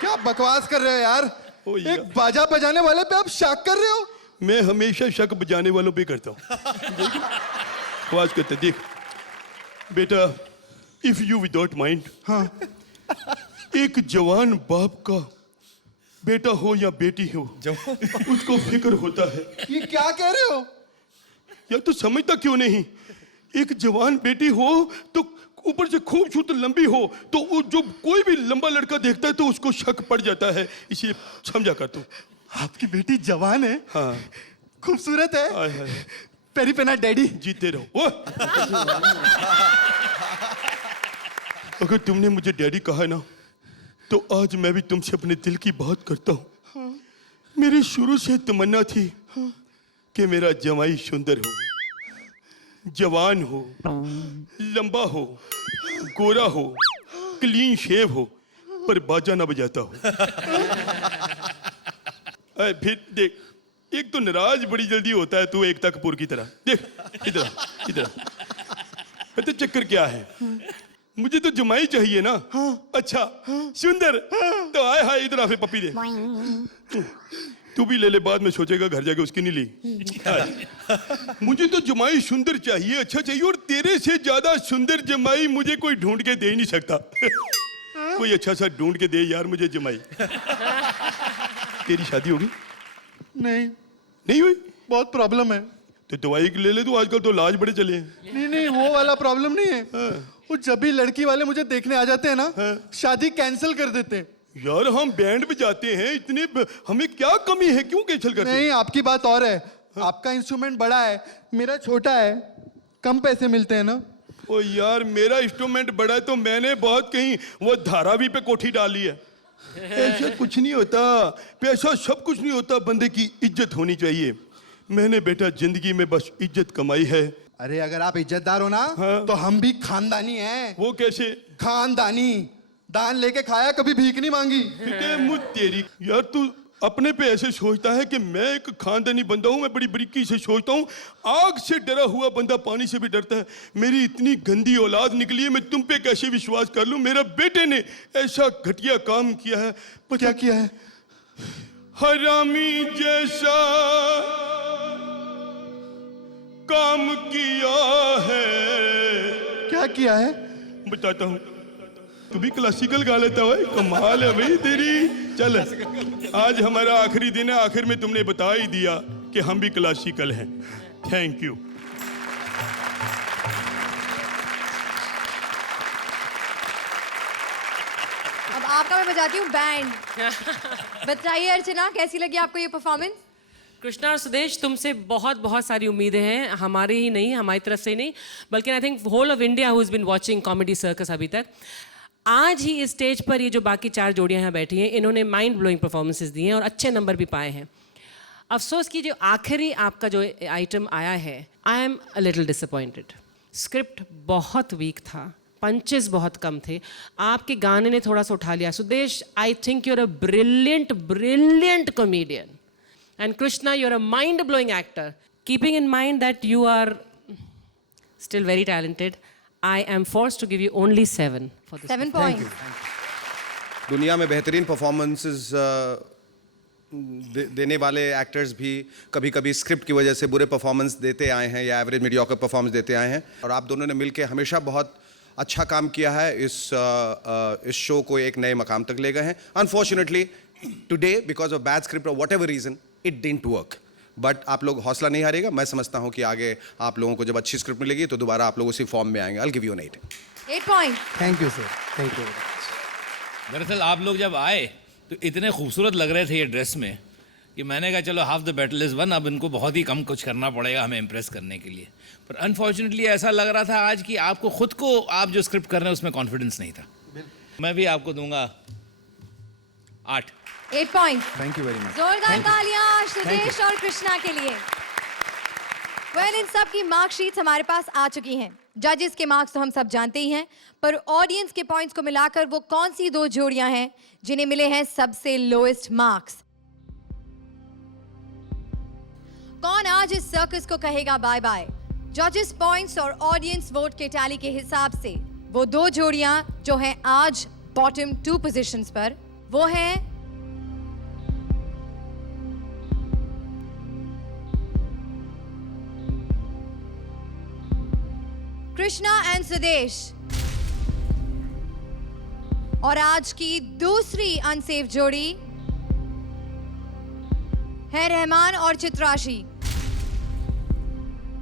क्या बकवास कर रहे हो यार? एक बाजा बजाने वाले पे आप शक कर रहे हो? मैं हमेशा शक बजाने वालों पे करता हूँ। आवाज करते देख बेटा, इफ यू विदाउट माइंड। हाँ। एक जवान बाप का बेटा हो या बेटी हो, उसको फिक्र होता है। ये क्या कह रहे हो? यार तू समझता क्यों नहीं? एक जवान बेटी हो तो ऊपर से खूबसूरत लंबी हो, तो जो कोई भी लंबा लड़का देखता है तो उसको शक पड़ जाता है। इसलिए समझा कर तू। आपकी बेटी जवान है? हाँ। खूबसूरत है? हाय हाय। पेरी पेना डैडी। जीते रहो। अगर तुमने मुझे डैडी कहा ना, तो आज मैं भी तुमसे अपने दिल की बात करता हूँ। हाँ। मेरी शुरू से तमन्ना थी कि मेरा जमाई सुंदर हो। जवान हो, लंबा हो, गोरा हो, क्लीन शेव हो, पर बाजा ना बजाता हो। फिर देख, एक तो नाराज बड़ी जल्दी होता है तू, एकता कपूर की तरह। देख इधर इधर, पता चक्कर क्या है? मुझे तो जमाई चाहिए ना। अच्छा सुंदर, तो आए हाय इधर आ, फिर पप्पी दे। तू भी ले ले, बाद में सोचेगा घर जाके उसकी नहीं ली। मुझे तो जमाई सुंदर चाहिए, अच्छा चाहिए, और तेरे से ज्यादा सुंदर जमाई मुझे कोई ढूंढ के दे ही नहीं सकता। कोई अच्छा सा ढूंढ के दे यार मुझे जमाई। तेरी शादी होगी? नहीं हुई? बहुत प्रॉब्लम है। तो दवाई ले ले तू, आजकल तो इलाज बड़े चले हैं। नहीं वो वाला प्रॉब्लम नहीं है। वो जब भी लड़की वाले मुझे देखने आ जाते हैं ना, शादी कैंसिल कर देते हैं। यार हम बैंड बजाते हैं, इतने हमें क्या कमी है, क्यों कैंसिल करते हैं? नहीं, आपकी बात और है। आपका इंस्ट्रूमेंट बड़ा है, मेरा छोटा है, कम पैसे मिलते हैं ना। ओ यार मेरा इंस्ट्रूमेंट बड़ा है तो मैंने बहुत कहीं वो धारावी पे कोठी डाली है। ऐसा कुछ नहीं होता, पैसा सब कुछ नहीं होता, बंदे की इज्जत होनी चाहिए। मैंने बेटा जिंदगी में बस इज्जत कमाई है। अरे अगर आप इज्जतदार हो ना, तो हम भी खानदानी हैं। वो कैसे? खानदानी, दान लेके खाया, कभी भीख नहीं मांगी। मुझ तेरी, यार तू अपने पे ऐसे सोचता है कि मैं एक खानदानी बंदा हूँ, मैं बड़ी बरीकी से सोचता हूँ। आग से डरा हुआ बंदा पानी से भी डरता है। मेरी इतनी गंदी औलाद निकली है, मैं तुम पे कैसे विश्वास कर लूँ? मेरा बेटे ने ऐसा घटिया काम किया है। क्या किया है? हरामी जैसा काम किया है। क्या किया है? बताता हूँ। तू भी क्लासिकल गा लेता है, कमाल है भाई तेरी। चल आज हमारा आखिरी दिन है, आखिर में तुमने बता ही दिया कि हम भी क्लासिकल हैं। Thank you. अब आपका मैं बजाती हूँ बैंड। बताइए अर्चना, कैसी लगी आपको ये परफॉर्मेंस? कृष्णा और सुदेश, तुमसे बहुत बहुत सारी उम्मीदें हैं, हमारे ही नहीं, हमारी तरफ से ही नहीं, बल्कि I think whole of India who is been watching Comedy Circus अभी तक। आज ही इस स्टेज पर ये जो बाकी 4 जोड़ियां यहाँ बैठी हैं, इन्होंने माइंड ब्लोइंग परफॉर्मेंसेस दी हैं और अच्छे नंबर भी पाए हैं। अफसोस कि जो आखिरी आपका जो आइटम आया है, आई am a little disappointed. Script बहुत वीक था, पंचेस बहुत कम थे, आपके गाने ने थोड़ा सा उठा लिया। Sudesh, I think you are a brilliant comedian, and Krishna, you're a mind-blowing actor. Keeping in mind that you are still very talented, I am forced to give you only 7 for this. 7 points. दुनिया में बेहतरीन performances देने वाले actors भी कभी कभी script की वजह से बुरे परफॉर्मेंस देते आए हैं या एवरेज मीडियोकर परफॉर्मेंस देते आए हैं, और आप दोनों ने मिलकर हमेशा बहुत अच्छा काम किया है। इस शो को एक नए मकाम तक ले गए हैं। Unfortunately today because of bad script और whatever reason it didn't work, but आप लोग हौसला नहीं हारेगा। मैं समझता हूं कि आगे आप लोगों को जब अच्छी स्क्रिप्ट मिलेगी तो दोबारा आप लोग उसी फॉर्म में आएंगे। I'll give you an 8. 8 points. Thank you sir, thank you. दरअसल आप लोग जब आए तो इतने खूबसूरत लग रहे थे ये ड्रेस में कि मैंने कहा चलो half the battle is one, अब इनको बहुत ही कम कुछ करना पड़ेगा हमें इम्प्रेस करने के लिए। पर अनफॉर्चुनेटली ऐसा लग रहा था आज कि आपको खुद को आप जो स्क्रिप्ट कर रहे हैं उसमें कॉन्फिडेंस नहीं था। मैं भी आपको दूंगा 8 points. Thank you very much. जोरदार तालियां सुदेश और कृष्णा के लिए। वेल, इन सब की मार्कशीट्स हमारे पास आ चुकी हैं। जजेस के मार्क्स तो हम सब जानते ही हैं, पर ऑडियंस के पॉइंट्स को मिलाकर वो कौन सी 2 जोड़ियां हैं जिन्हें मिले हैं सबसे लोएस्ट मार्क्स? कौन आज इस सर्कस को कहेगा बाय बाय? जजेस पॉइंट्स और ऑडियंस वोट के टैली के हिसाब से वो 2 जोड़ियां जो हैं आज बॉटम 2 पोजीशंस पर, वो हैं कृष्णा एंड सुदेश, और आज की दूसरी अनसेफ जोड़ी है रहमान और Chitrashi.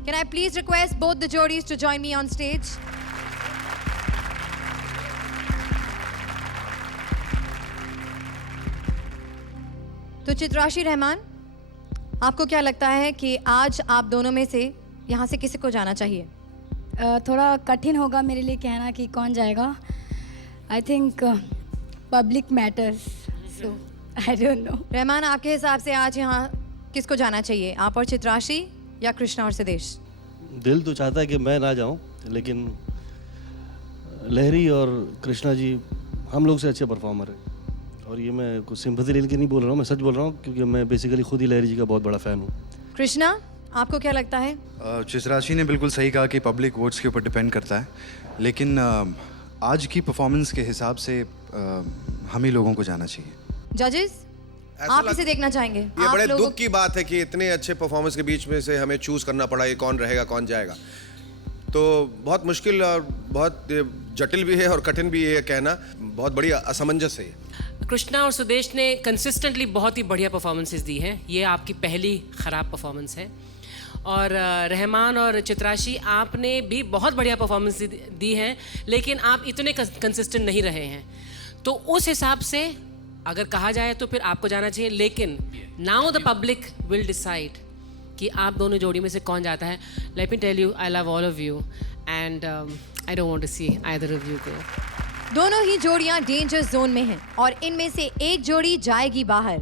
Can I please request both the jodis to join me on stage? तो चित्राशी, रहमान, आपको क्या लगता है कि आज आप दोनों में से यहाँ से किसी को जाना चाहिए? थोड़ा कठिन होगा मेरे लिए कहना कि कौन जाएगा। I think public matters, so I don't know. Rahman, आपके हिसाब से आज यहाँ किसको जाना चाहिए, आप और चित्राशी या कृष्णा और सुदेश? दिल तो चाहता है कि मैं ना जाऊं, लेकिन लहरी और कृष्णा जी हम लोग से अच्छे परफॉर्मर हैं। और ये मैं कुछ सिंपैथी लेके नहीं बोल रहा हूँ, मैं सच बोल रहा हूँ, क्योंकि मैं बेसिकली खुद ही लहरी जी का बहुत बड़ा फ़ैन हूँ। कृष्णा, आपको क्या लगता है? चित्राशी ने बिल्कुल सही कहा कि पब्लिक वोट्स के ऊपर डिपेंड करता है, लेकिन आज की परफॉर्मेंस के हिसाब से हम ही लोगों को जाना चाहिए। जजेस, आप इसे देखना चाहेंगे? ये आप बड़े लोगों- दुख की बात है कि इतने अच्छे परफॉर्मेंस के बीच में से हमें चूज करना पड़ा ये कौन रहेगा कौन जाएगा। तो बहुत मुश्किल और बहुत जटिल भी है और कठिन भी है कहना, बहुत बड़ी असमंजस है। कृष्णा और सुदेश ने कंसिस्टेंटली बहुत ही बढ़िया परफॉर्मेंसेस दी हैं। ये आपकी पहली ख़राब परफॉर्मेंस है। और रहमान और चित्राशी, आपने भी बहुत बढ़िया परफॉर्मेंस दी है, लेकिन आप इतने कंसिस्टेंट नहीं रहे हैं। तो उस हिसाब से अगर कहा जाए तो फिर आपको जाना चाहिए, लेकिन now the public will decide कि आप दोनों जोड़ी में से कौन जाता है। Let me tell you, I love all of you and I don't want to see either of you go. दोनों ही जोड़ियां डेंजर जोन में हैं और इनमें से एक जोड़ी जाएगी बाहर,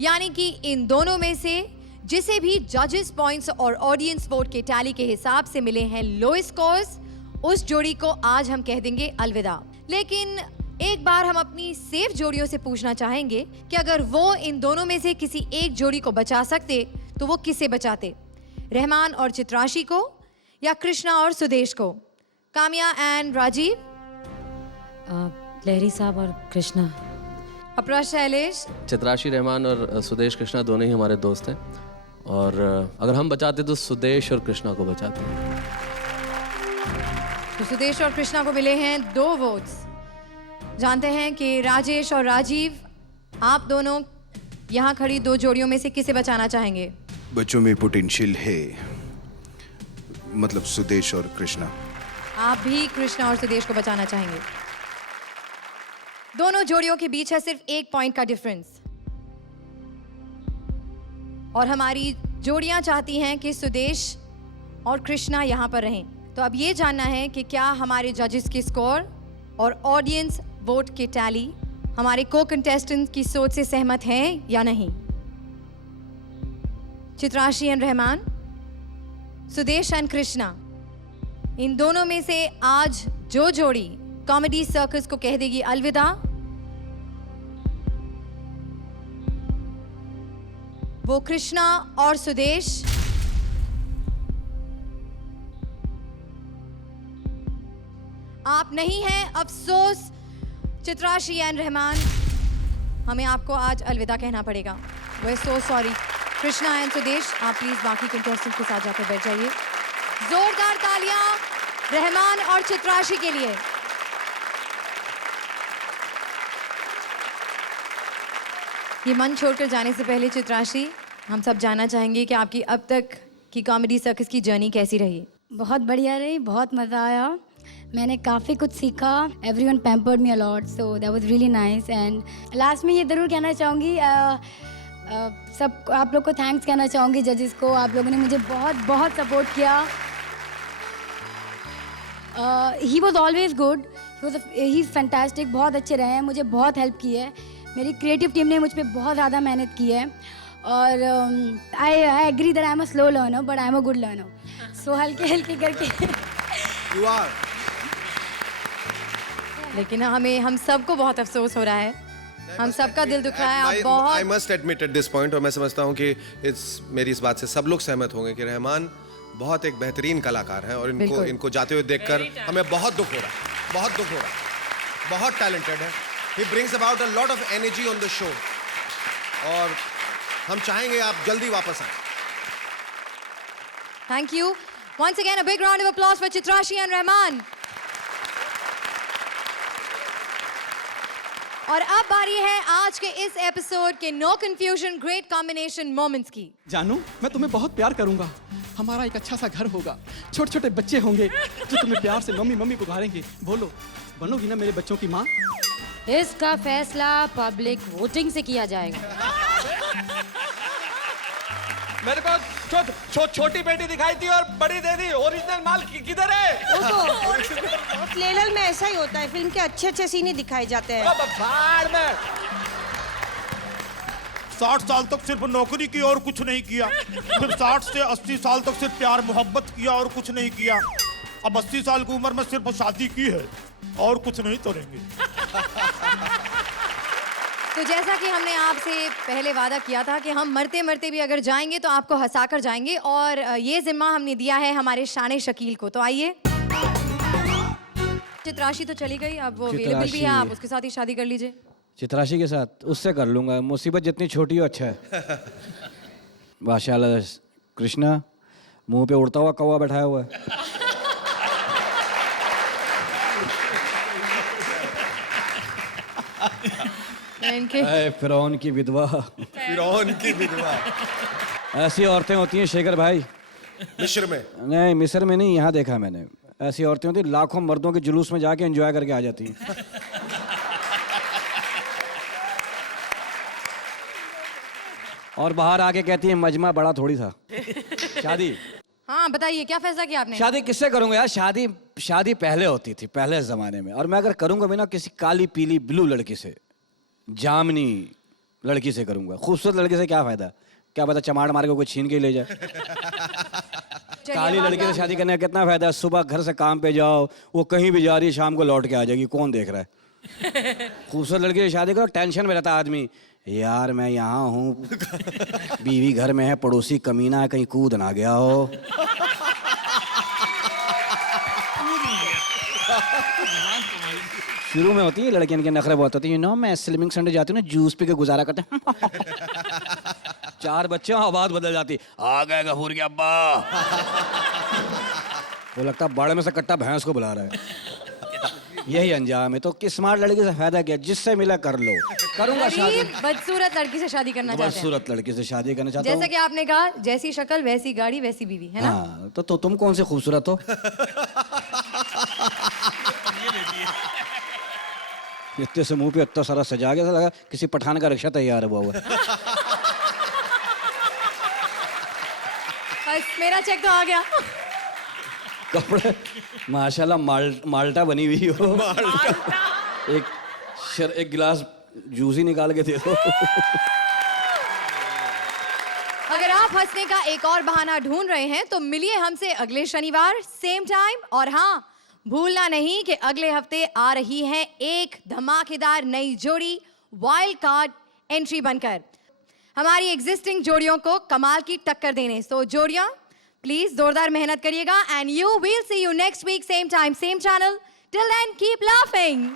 यानी कि इन दोनों में से जिसे भी जजेस पॉइंट्स और ऑडियंस वोट के टैली के हिसाब से मिले हैं लोएस्ट स्कोर्स, उस जोड़ी को आज हम कह देंगे अलविदा। लेकिन एक बार हम अपनी सेफ जोड़ियों से पूछना चाहेंगे कि अगर वो इन दोनों में से किसी एक जोड़ी को बचा सकते तो वो किसे बचाते? रहमान और चित्राशी को या कृष्णा और सुदेश को? काम्या एंड राजीव? लहरी साहब और कृष्णा। अपरा, शैलेश? चित्राशी, रहमान और सुदेश कृष्णा दोनों ही हमारे दोस्त हैं, और अगर हम बचाते तो सुदेश और कृष्णा को बचाते। तो सुदेश और कृष्णा को मिले हैं 2 वोट्स। जानते हैं कि राजेश और राजीव, आप दोनों यहाँ खड़ी 2 जोड़ियों में से किसे बचाना चाहेंगे? बच्चों में पोटेंशियल है, मतलब सुदेश और कृष्णा। आप भी कृष्णा और सुदेश को बचाना चाहेंगे। दोनों जोड़ियों के बीच है सिर्फ 1 पॉइंट का डिफरेंस, और हमारी जोड़ियां चाहती हैं कि सुदेश और कृष्णा यहाँ पर रहें। तो अब ये जानना है कि क्या हमारे जजेस के स्कोर और ऑडियंस वोट के टैली हमारे को कंटेस्टेंट की सोच से सहमत हैं या नहीं। चित्राशी एंड रहमान, सुदेश एंड कृष्णा, इन दोनों में से आज जो जोड़ी कॉमेडी सर्कस को कह देगी अलविदा, वो कृष्णा और सुदेश। आप नहीं हैं, अफसोस। चित्राशी एंड रहमान, हमें आपको आज अलविदा कहना पड़ेगा। We're so sorry. Krishna and Sudesh, आप प्लीज बाकी कंटेस्टेंट के साथ जाकर बैठ जाइए। जोरदार तालियां रहमान और चित्राशी के लिए। ये मंच छोड़कर जाने से पहले चित्राशी, हम सब जानना चाहेंगे कि आपकी अब तक की कॉमेडी सर्कस की जर्नी कैसी रही? बहुत बढ़िया रही, बहुत मज़ा आया, मैंने काफ़ी कुछ सीखा। Everyone pampered me a lot, so that was really nice. And last में ये ज़रूर कहना चाहूँगी, सब आप लोग को थैंक्स कहना चाहूँगी, जजेस को। आप लोगों ने मुझे बहुत बहुत सपोर्ट किया। He was always good, he is fantastic, बहुत अच्छे रहे हैं, मुझे बहुत हेल्प की है। मेरी क्रिएटिव टीम ने मुझ पर बहुत ज़्यादा मेहनत की है। और I agree that I am a slow learner but I am a good learner, so हल्के हल्के करके You are. लेकिन हम सबको बहुत अफसोस हो रहा है, हम सबका दिल दुख रहा है। आप I बहुत must admit at this point, और मैं समझता हूँ कि मेरी इस बात से सब लोग सहमत होंगे कि रहमान बहुत एक बेहतरीन कलाकार हैं, और इनको जाते हुए देखकर हमें बहुत दुख हो रहा है, बहुत दुख हो रहा है। बहुत टैलेंटेड है, he brings about a lot of energy on the show, और हम चाहेंगे आप जल्दी वापस आए। Thank you once again, a big round of applause for Chitrashi and Rahman. और अब बारी है आज के इस एपिसोड के no confusion great combination moments की। जानू, मैं तुम्हें बहुत प्यार करूंगा, हमारा एक अच्छा सा घर होगा, छोटे छोटे बच्चे होंगे जो तुम्हें प्यार से मम्मी मम्मी पुकारेंगे। बोलो, बनोगी ना मेरे बच्चों की माँ? इसका फैसला पब्लिक वोटिंग से किया जाएगा। मेरे को छोटी बेटी दिखाई थी और बड़ी दे दी, ओरिजिनल माल किधर है? वो तो लेलल में ऐसा ही होता है, फिल्म के अच्छे अच्छे सीन ही दिखाए जाते हैं। 60 साल तक सिर्फ नौकरी की और कुछ नहीं किया, फिर 60 से 80 साल तक सिर्फ प्यार मोहब्बत किया और कुछ नहीं किया, अब 80 साल की उम्र में सिर्फ शादी की है और कुछ नहीं करेंगे। तो जैसा कि हमने आपसे पहले वादा किया था कि हम मरते मरते भी अगर जाएंगे तो आपको हंसाकर जाएंगे, और ये जिम्मा हमने दिया है हमारे शान शकील को। तो आइए, चित्राशी तो चली गई, अब वो अवेलेबल भी है, आप उसके साथ ही शादी कर लीजिए। चित्राशी के साथ उससे कर लूंगा, मुसीबत जितनी छोटी हो अच्छा है। माशाल्लाह कृष्णा, मुंह पे उड़ता हुआ कौवा बैठाया हुआ है। फिरौन की विधवा, फिरौन की विधवा। ऐसी औरतें होती हैं शेखर भाई मिस्र में? नहीं, मिस्र में नहीं, यहाँ देखा मैंने। ऐसी औरतें होती हैं लाखों मर्दों के जुलूस में जाके एंजॉय करके आ जाती हैं। और बाहर आके कहती है मजमा बड़ा थोड़ी था। शादी, हाँ बताइए, क्या फैसला किया आपने? शादी किससे करूंगा यार? शादी पहले होती थी, पहले जमाने में, और मैं अगर करूंगा भी ना किसी काली पीली ब्लू लड़की से, जामनी लड़की से करूंगा। खूबसूरत लड़की से क्या फायदा, क्या पता चमाड़ मार के कोई छीन के ले जाए। काली लड़की से शादी करने का कितना फायदा? सुबह घर से काम पे जाओ, वो कहीं भी जा रही है, शाम को लौट के आ जाएगी, कौन देख रहा है? खूबसूरत लड़की से शादी करो, टेंशन में रहता आदमी, यार मैं यहाँ हूँ, बीवी घर में है, पड़ोसी कमीना है, कहीं कूद ना गया हो। शुरू में होती है लड़कियों के नखरे बहुत होती है, मैं स्लिमिंग संडे जाती हूँ ना, जूस पी के गुजारा करते हैं। 4 बच्चे आवाज बदल जाती, आ गए गफूर के अब्बा। वो लगता बाड़े में से कट्टा भैंस को बुला रहा है। यही अंजाम है। तो स्मार्ट लड़की से फायदा क्या, जिससे मिला कर लो। करूंगा शादी, बदसूरत लड़की से शादी करना चाहते हैं? बदसूरत लड़की से शादी करना चाहता हूँ। जैसा कि आपने कहा, जैसी शक्ल वैसी गाड़ी वैसी बीवी, है ना? हाँ, तो तुम कौन से खूबसूरत हो? इतने से मुंह पे इतना सारा सजा के लगा किसी पठान का रिक्शा तैयार हुआ हुआ। मेरा चेक तो आ गया। कपड़े माशाल्लाह माल्टा बनी हुई हो। एक गिलास जूस ही निकाल के दे दो। अगर आप हंसने का एक और बहाना ढूंढ रहे हैं तो मिलिए हमसे अगले शनिवार सेम टाइम। और हाँ, भूलना नहीं कि अगले हफ्ते आ रही है एक धमाकेदार नई जोड़ी वाइल्ड कार्ड एंट्री बनकर हमारी एग्जिस्टिंग जोड़ियों को कमाल की टक्कर देने। सो जोड़ियां प्लीज जोरदार मेहनत करिएगा and you will see you next week same time same channel. Till then keep laughing.